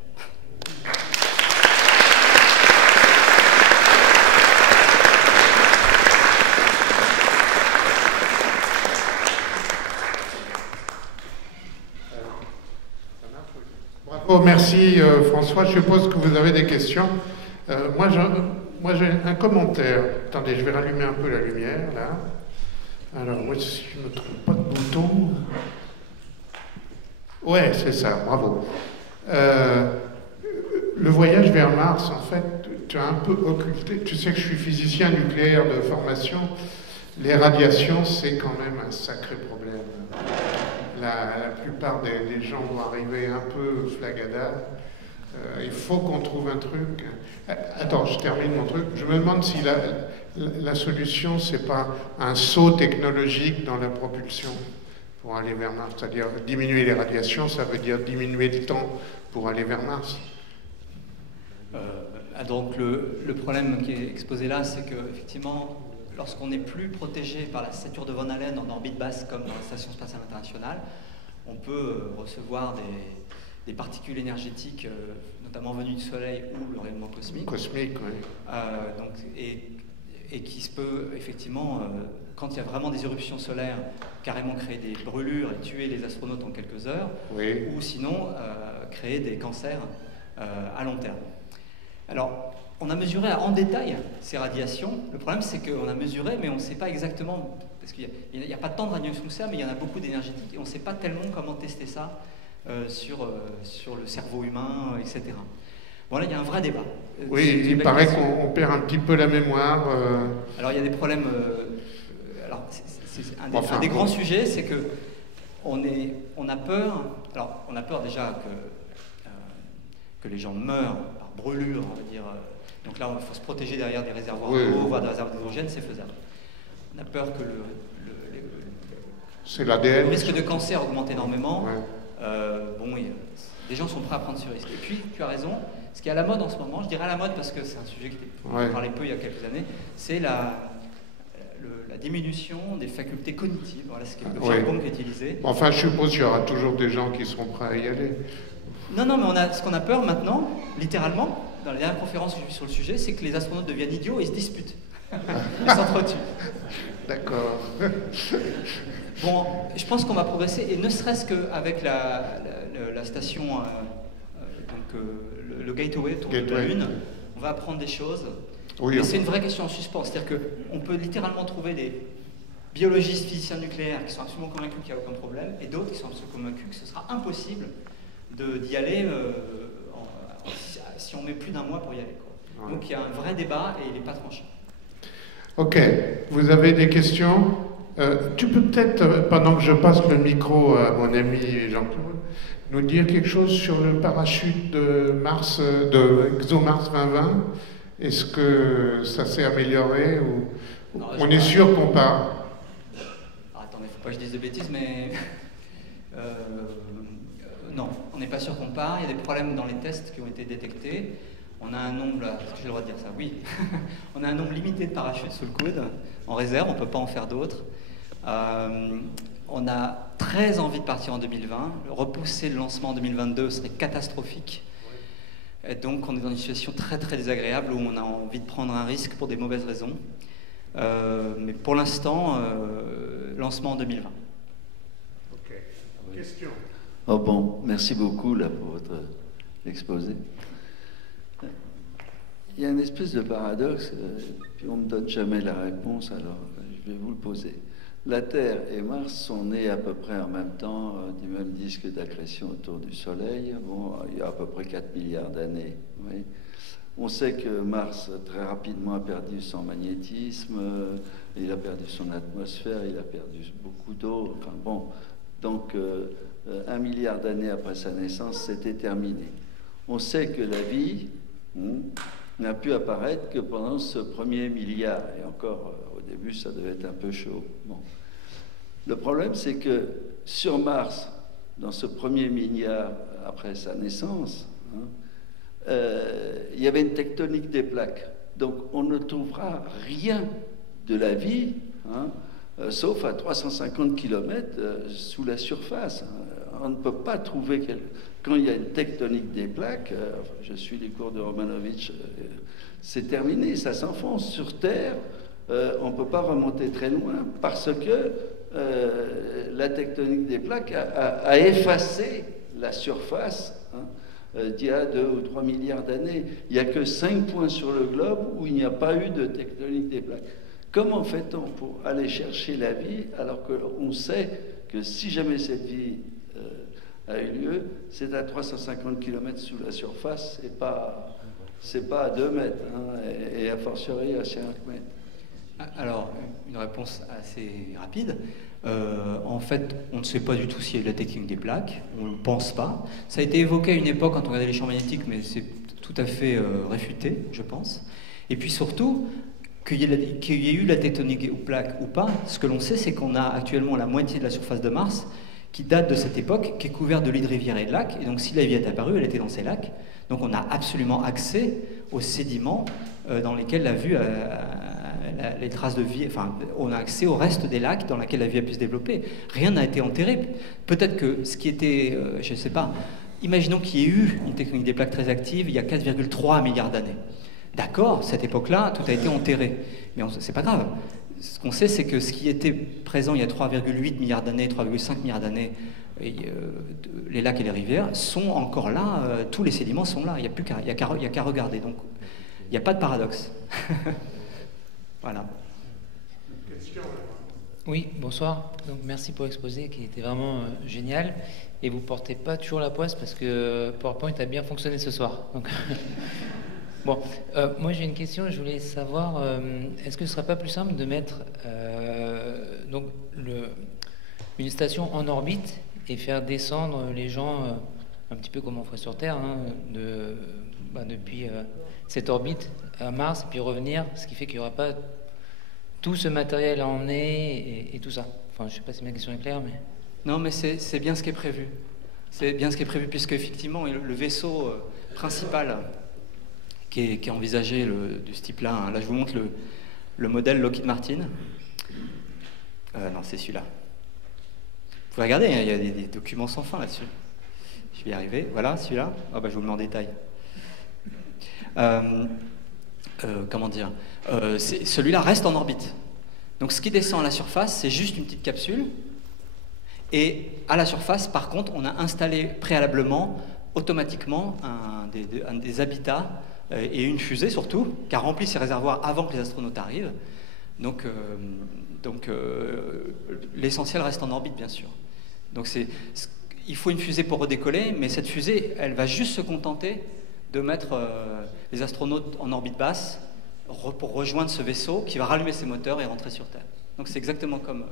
Bravo Bon, merci François. Je suppose que vous avez des questions. Moi, j'ai un commentaire. Attendez, je vais rallumer un peu la lumière, là. Alors, moi, si je ne me trompe pas de bouton... Ouais, c'est ça, bravo. Le voyage vers Mars, en fait, tu as un peu occulté. Tu sais que je suis physicien nucléaire de formation. Les radiations, c'est quand même un sacré problème. La plupart des gens vont arriver un peu flagada. Il faut qu'on trouve un truc. Attends, je termine mon truc. Je me demande si la solution, c'est pas un saut technologique dans la propulsion pour aller vers Mars. C'est-à-dire diminuer les radiations, ça veut dire diminuer le temps pour aller vers Mars. Donc le problème qui est exposé là, c'est que effectivement, lorsqu'on n'est plus protégé par la stature de Von Allen en orbite basse comme dans la Station spatiale internationale, on peut recevoir des particules énergétiques, notamment venues du Soleil ou le rayonnement cosmique. Cosmique, oui. Et qui se peut effectivement, quand il y a vraiment des éruptions solaires, carrément créer des brûlures et tuer les astronautes en quelques heures, oui. Ou sinon créer des cancers à long terme. Alors, on a mesuré en détail ces radiations. Le problème, c'est qu'on a mesuré, mais on ne sait pas exactement, parce qu'il n'y a pas tant de radiations que ça, mais il y en a beaucoup d'énergétiques, et on ne sait pas tellement comment tester ça sur le cerveau humain, etc. Bon, là, il y a un vrai débat. Oui, il paraît qu'on perd un petit peu la mémoire. Alors, il y a des problèmes... un des grands sujets, c'est que on a peur... Alors, on a peur déjà que les gens meurent par brûlure, on va dire... Donc là, il faut se protéger derrière des réservoirs d'eau, voire des réservoirs d'hydrogène, c'est faisable. On a peur que le risque de cancer augmente énormément. Ouais. Des gens sont prêts à prendre ce risque. Et puis, tu as raison, ce qui est à la mode en ce moment, je dirais à la mode parce que c'est un sujet on parlait peu il y a quelques années, c'est la diminution des facultés cognitives. Voilà ce qui est le jargon qui est utilisé. Enfin, je suppose qu'il y aura toujours des gens qui seront prêts à y aller. Non, mais ce qu'on a peur maintenant, littéralement, dans la dernière conférence que j'ai vue sur le sujet, c'est que les astronautes deviennent idiots et se disputent. Ils s'entretuent. D'accord. Bon, je pense qu'on va progresser, et ne serait-ce qu'avec la station, le Gateway autour de la Lune, on va apprendre des choses. Oui, mais c'est une vraie question en suspens. C'est-à-dire qu'on peut littéralement trouver des biologistes, physiciens nucléaires qui sont absolument convaincus qu'il n'y a aucun problème, et d'autres qui sont absolument convaincus que ce sera impossible d'y aller si on met plus d'un mois pour y aller. Quoi. Ouais. Donc il y a un vrai débat et il n'est pas tranché. Ok. Vous avez des questions? Tu peux peut-être, pendant que je passe le micro à mon ami Jean-Claude, nous dire quelque chose sur le parachute de Mars, de ExoMars 2020? Est-ce que ça s'est amélioré ou non, on est sûr qu'on part? Attendez, faut pas que je dise de bêtises, mais non, on n'est pas sûr qu'on part. Il y a des problèmes dans les tests qui ont été détectés. On a un nombre, est-ce que j'ai le droit de dire ça? Oui. On a un nombre limité de parachutes sous le coude, en réserve, on ne peut pas en faire d'autres. On a très envie de partir en 2020. Repousser le lancement en 2022 serait catastrophique. Et donc on est dans une situation très très désagréable où on a envie de prendre un risque pour des mauvaises raisons. Mais pour l'instant, lancement en 2020. Ok. Question. Oh bon, merci beaucoup là pour votre exposé. Il y a une espèce de paradoxe, puis on ne me donne jamais la réponse, alors je vais vous le poser. La Terre et Mars sont nés à peu près en même temps du même disque d'accrétion autour du Soleil. Bon, il y a à peu près 4 milliards d'années. Oui. On sait que Mars très rapidement a perdu son magnétisme, il a perdu son atmosphère, il a perdu beaucoup d'eau. Enfin bon, donc 1 milliard d'années après sa naissance, c'était terminé. On sait que la vie n'a pu apparaître que pendant ce premier milliard, et encore au début ça devait être un peu chaud. Bon. Le problème c'est que sur Mars, dans ce premier milliard après sa naissance, il y avait une tectonique des plaques, donc on ne trouvera rien de la vie, sauf à 350 km sous la surface. On ne peut pas trouver quand il y a une tectonique des plaques, je suis les cours de Romanovitch, c'est terminé, ça s'enfonce sur Terre, on ne peut pas remonter très loin parce que la tectonique des plaques a effacé la surface d'il y a 2 ou 3 milliards d'années. Il n'y a que 5 points sur le globe où il n'y a pas eu de tectonique des plaques. Comment fait-on pour aller chercher la vie alors qu'on sait que si jamais cette vie a eu lieu, c'est à 350 km sous la surface c'est pas à 2 mètres, hein, et a fortiori à 5 mètres. Alors, une réponse assez rapide. En fait, on ne sait pas du tout s'il y a eu de la tectonique des plaques, on ne pense pas. Ça a été évoqué à une époque quand on regardait les champs magnétiques, mais c'est tout à fait réfuté, je pense. Et puis surtout, qu'il y ait eu de la tectonique des plaques ou pas, ce que l'on sait, c'est qu'on a actuellement la moitié de la surface de Mars qui date de cette époque, qui est couverte de lits de rivières et de lacs. Et donc, si la vie est apparue, elle était dans ces lacs. Donc, on a absolument accès aux sédiments dans lesquels les traces de vie, enfin, on a accès au reste des lacs dans lesquels la vie a pu se développer. Rien n'a été enterré. Peut-être que ce qui était, je ne sais pas, imaginons qu'il y ait eu une tectonique des plaques très active il y a 4,3 milliards d'années. D'accord, cette époque-là, tout a été enterré. Mais c'est pas grave. Ce qu'on sait, c'est que ce qui était présent il y a 3,8 milliards d'années, 3,5 milliards d'années, les lacs et les rivières sont encore là, tous les sédiments sont là, il n'y a qu'à regarder. Donc, il n'y a pas de paradoxe. Voilà. Oui, bonsoir. Donc, merci pour l'exposé qui était vraiment génial. Et vous ne portez pas toujours la poisse parce que PowerPoint a bien fonctionné ce soir. Donc... Bon, moi j'ai une question, je voulais savoir, est-ce que ce ne serait pas plus simple de mettre donc une station en orbite et faire descendre les gens un petit peu comme on ferait sur Terre, hein, depuis cette orbite à Mars, et puis revenir, ce qui fait qu'il n'y aura pas tout ce matériel à emmener et tout ça. Enfin, je ne sais pas si ma question est claire, mais... Non, mais c'est bien ce qui est prévu. C'est bien ce qui est prévu, puisque effectivement, le vaisseau principal... qui est envisagé de ce type-là. Hein. Là, je vous montre le modèle Lockheed Martin. Non, c'est celui-là. Vous pouvez regarder, hein, il y a des documents sans fin là-dessus. Je vais y arriver. Voilà, celui-là. Oh, bah, je vous le mets en détail. Comment dire celui-là reste en orbite. Donc, ce qui descend à la surface, c'est juste une petite capsule. Et à la surface, par contre, on a installé préalablement, automatiquement, des habitats et une fusée surtout, qui a rempli ses réservoirs avant que les astronautes arrivent. Donc l'essentiel reste en orbite, bien sûr. Donc il faut une fusée pour redécoller, mais cette fusée, elle va juste se contenter de mettre les astronautes en orbite basse pour rejoindre ce vaisseau qui va rallumer ses moteurs et rentrer sur Terre. Donc c'est exactement comme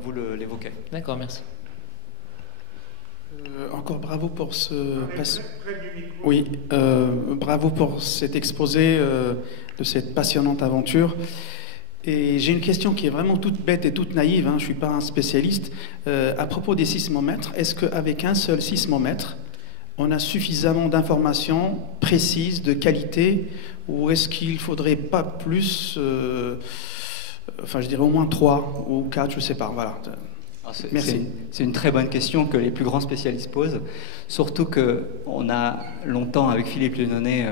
vous l'évoquez. D'accord, merci. Encore bravo pour bravo pour cet exposé de cette passionnante aventure. Et j'ai une question qui est vraiment toute bête et toute naïve, hein, je ne suis pas un spécialiste. À propos des sismomètres, est-ce qu'avec un seul sismomètre, on a suffisamment d'informations précises, de qualité, ou est-ce qu'il ne faudrait pas plus, enfin je dirais au moins 3 ou 4, je ne sais pas, voilà. Merci. C'est une très bonne question que les plus grands spécialistes posent, surtout qu'on a longtemps, avec Philippe Lénonet,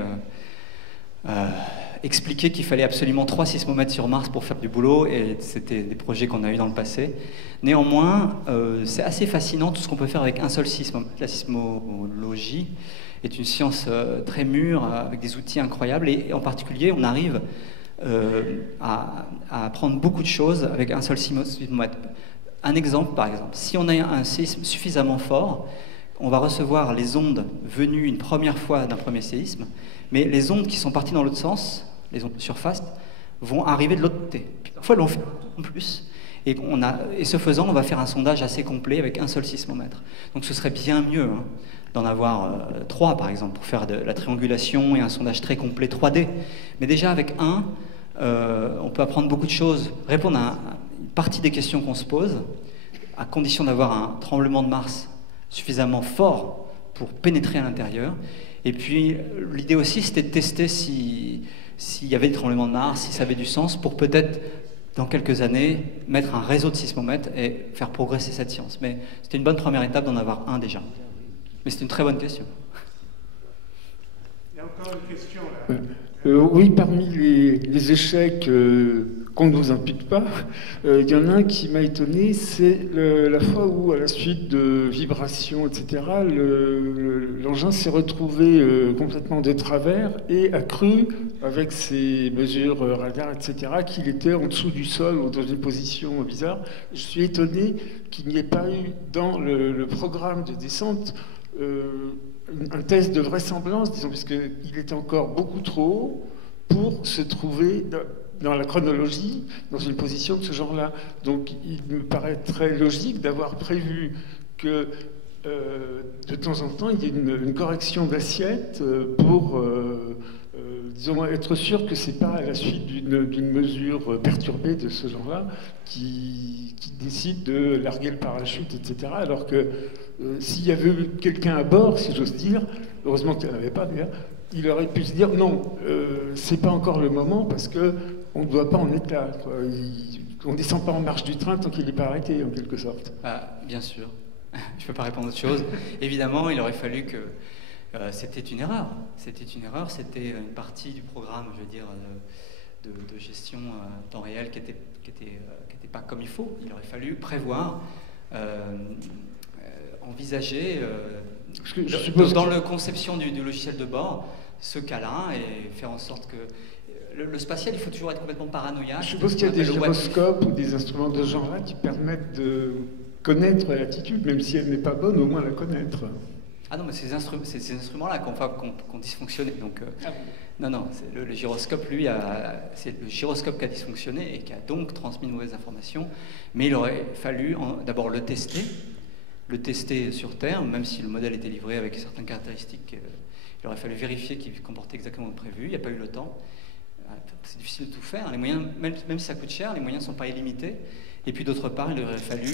expliqué qu'il fallait absolument 3 sismomètres sur Mars pour faire du boulot, et c'était des projets qu'on a eus dans le passé. Néanmoins, c'est assez fascinant tout ce qu'on peut faire avec un seul sismomètre. La sismologie est une science très mûre, avec des outils incroyables, et en particulier, on arrive à apprendre beaucoup de choses avec un seul sismomètre. Un exemple, par exemple, si on a un séisme suffisamment fort, on va recevoir les ondes venues une première fois d'un premier séisme, mais les ondes qui sont parties dans l'autre sens, les ondes de surface, vont arriver de l'autre côté. Puis parfois, elles vont faire en plus. Et ce faisant, on va faire un sondage assez complet avec un seul sismomètre. Donc ce serait bien mieux d'en avoir 3, par exemple, pour faire de la triangulation et un sondage très complet 3D. Mais déjà, avec un, on peut apprendre beaucoup de choses, répondre à une partie des questions qu'on se pose, à condition d'avoir un tremblement de Mars suffisamment fort pour pénétrer à l'intérieur. Et puis, l'idée aussi, c'était de tester s'il y avait des tremblements de Mars, si ça avait du sens, pour peut-être, dans quelques années, mettre un réseau de sismomètres et faire progresser cette science. Mais c'était une bonne première étape d'en avoir un déjà. Mais c'est une très bonne question. Il y a encore une question là. Oui, parmi les échecs qu'on ne vous impute pas. Il y en a un qui m'a étonné, c'est la fois où, à la suite de vibrations, etc., l'engin s'est retrouvé complètement de travers et a cru, avec ses mesures radar, etc., qu'il était en dessous du sol ou dans une position bizarre. Je suis étonné qu'il n'y ait pas eu dans le programme de descente un test de vraisemblance, disons, puisqu'il était encore beaucoup trop haut pour se trouver dans la chronologie, dans une position de ce genre-là. Donc il me paraît très logique d'avoir prévu que de temps en temps, il y ait une correction d'assiette pour, disons, être sûr que ce n'est pas à la suite d'une mesure perturbée de ce genre-là qui décide de larguer le parachute, etc. Alors que s'il y avait eu quelqu'un à bord, si j'ose dire, heureusement qu'il n'y en avait pas d'ailleurs, il aurait pu se dire non, c'est pas encore le moment parce que on ne doit pas en être là. On ne descend pas en marche du train tant qu'il n'est pas arrêté, en quelque sorte. Bien sûr. Je ne peux pas répondre à autre chose. Évidemment, il aurait fallu que... c'était une erreur. C'était une partie du programme, je veux dire, de gestion temps réel qui était pas comme il faut. Il aurait fallu prévoir, envisager, dans la conception du logiciel de bord, ce cas-là et faire en sorte que... Le spatial, il faut toujours être complètement paranoïaque. Je suppose qu'il y a des gyroscopes ou des instruments de ce genre-là qui permettent de connaître l'attitude, même si elle n'est pas bonne, au moins la connaître. Ah non, mais c'est ces instruments-là qu'on dysfonctionné. Donc, non, le gyroscope, lui, c'est le gyroscope qui a dysfonctionné et qui a donc transmis de mauvaises informations. Mais il aurait fallu d'abord le tester sur Terre, même si le modèle était livré avec certaines caractéristiques. Il aurait fallu vérifier qu'il comportait exactement le prévu. Il n'y a pas eu le temps. C'est difficile de tout faire. Les moyens, même si ça coûte cher, les moyens ne sont pas illimités. Et puis d'autre part, il aurait fallu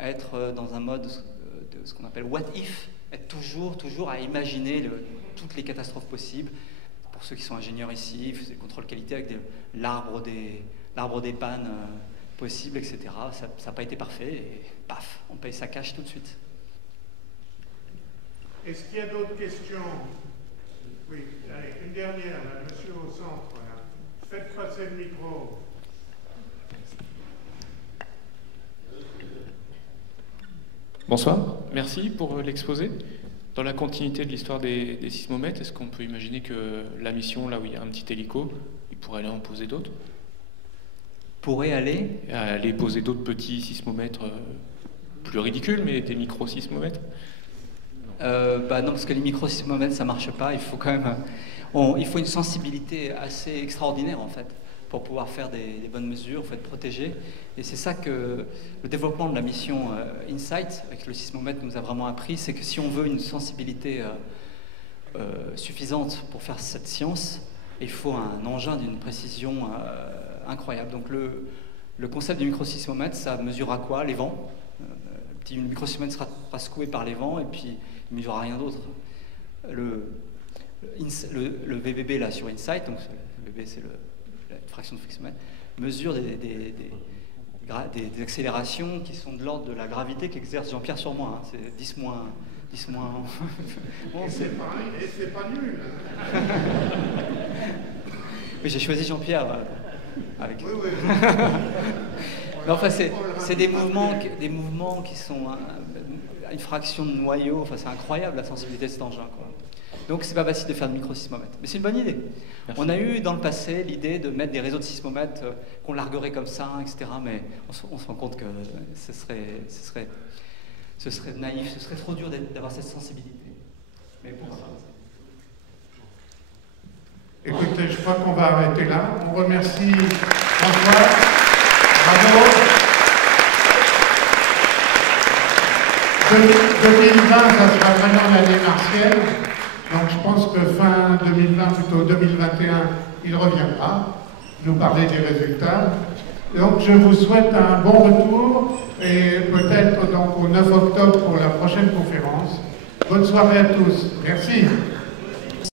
être dans un mode de ce qu'on appelle what if, être toujours à imaginer toutes les catastrophes possibles. Pour ceux qui sont ingénieurs ici, ils faisaient le contrôle qualité avec l'arbre des pannes possibles, etc. Ça n'a pas été parfait et paf, on paye sa cash tout de suite. Est-ce qu'il y a d'autres questions? Oui, allez, une dernière, là, monsieur au centre. Là. Faites passer le micro. Bonsoir, merci pour l'exposé. Dans la continuité de l'histoire des sismomètres, est-ce qu'on peut imaginer que la mission, là où il y a un petit hélico, il pourrait aller en poser d'autres? Aller poser d'autres petits sismomètres plus ridicules, mais des micro-sismomètres? Non, parce que les micro-sismomètres, ça marche pas. Il faut quand même... il faut une sensibilité assez extraordinaire, en fait, pour pouvoir faire des bonnes mesures. Il faut être protégé. Et c'est ça que le développement de la mission InSight, avec le sismomètre, nous a vraiment appris, c'est que si on veut une sensibilité suffisante pour faire cette science, il faut un engin d'une précision incroyable. Donc le concept du micro-sismomètre, ça mesurera quoi? Les vents. Le petit micro-sismomètre sera secoué par les vents et puis il ne mesurera rien d'autre. Le VBB là sur InSight, donc le VBB c'est la fraction de frictiomètre, mesure des accélérations qui sont de l'ordre de la gravité qu'exerce Jean-Pierre sur moi. Hein. C'est 10 moins... Bon, c'est pas nul. Mais j'ai choisi Jean-Pierre avec... Oui. Mais enfin, c'est des mouvements qui sont une fraction de noyau. Enfin, c'est incroyable la sensibilité de cet engin, quoi. Donc c'est pas facile de faire de micro-sismomètres. Mais c'est une bonne idée. Merci. On a eu dans le passé l'idée de mettre des réseaux de sismomètres qu'on larguerait comme ça, etc. Mais on se rend compte que ce serait naïf, ce serait trop dur d'avoir cette sensibilité. Mais pourquoi pas? Écoutez, je crois qu'on va arrêter là. On remercie François. Bravo. 2020, ça sera vraiment l'année martienne. Donc je pense que fin 2020, plutôt 2021, il reviendra nous parler des résultats. Donc je vous souhaite un bon retour et peut-être donc au 9 octobre pour la prochaine conférence. Bonne soirée à tous. Merci.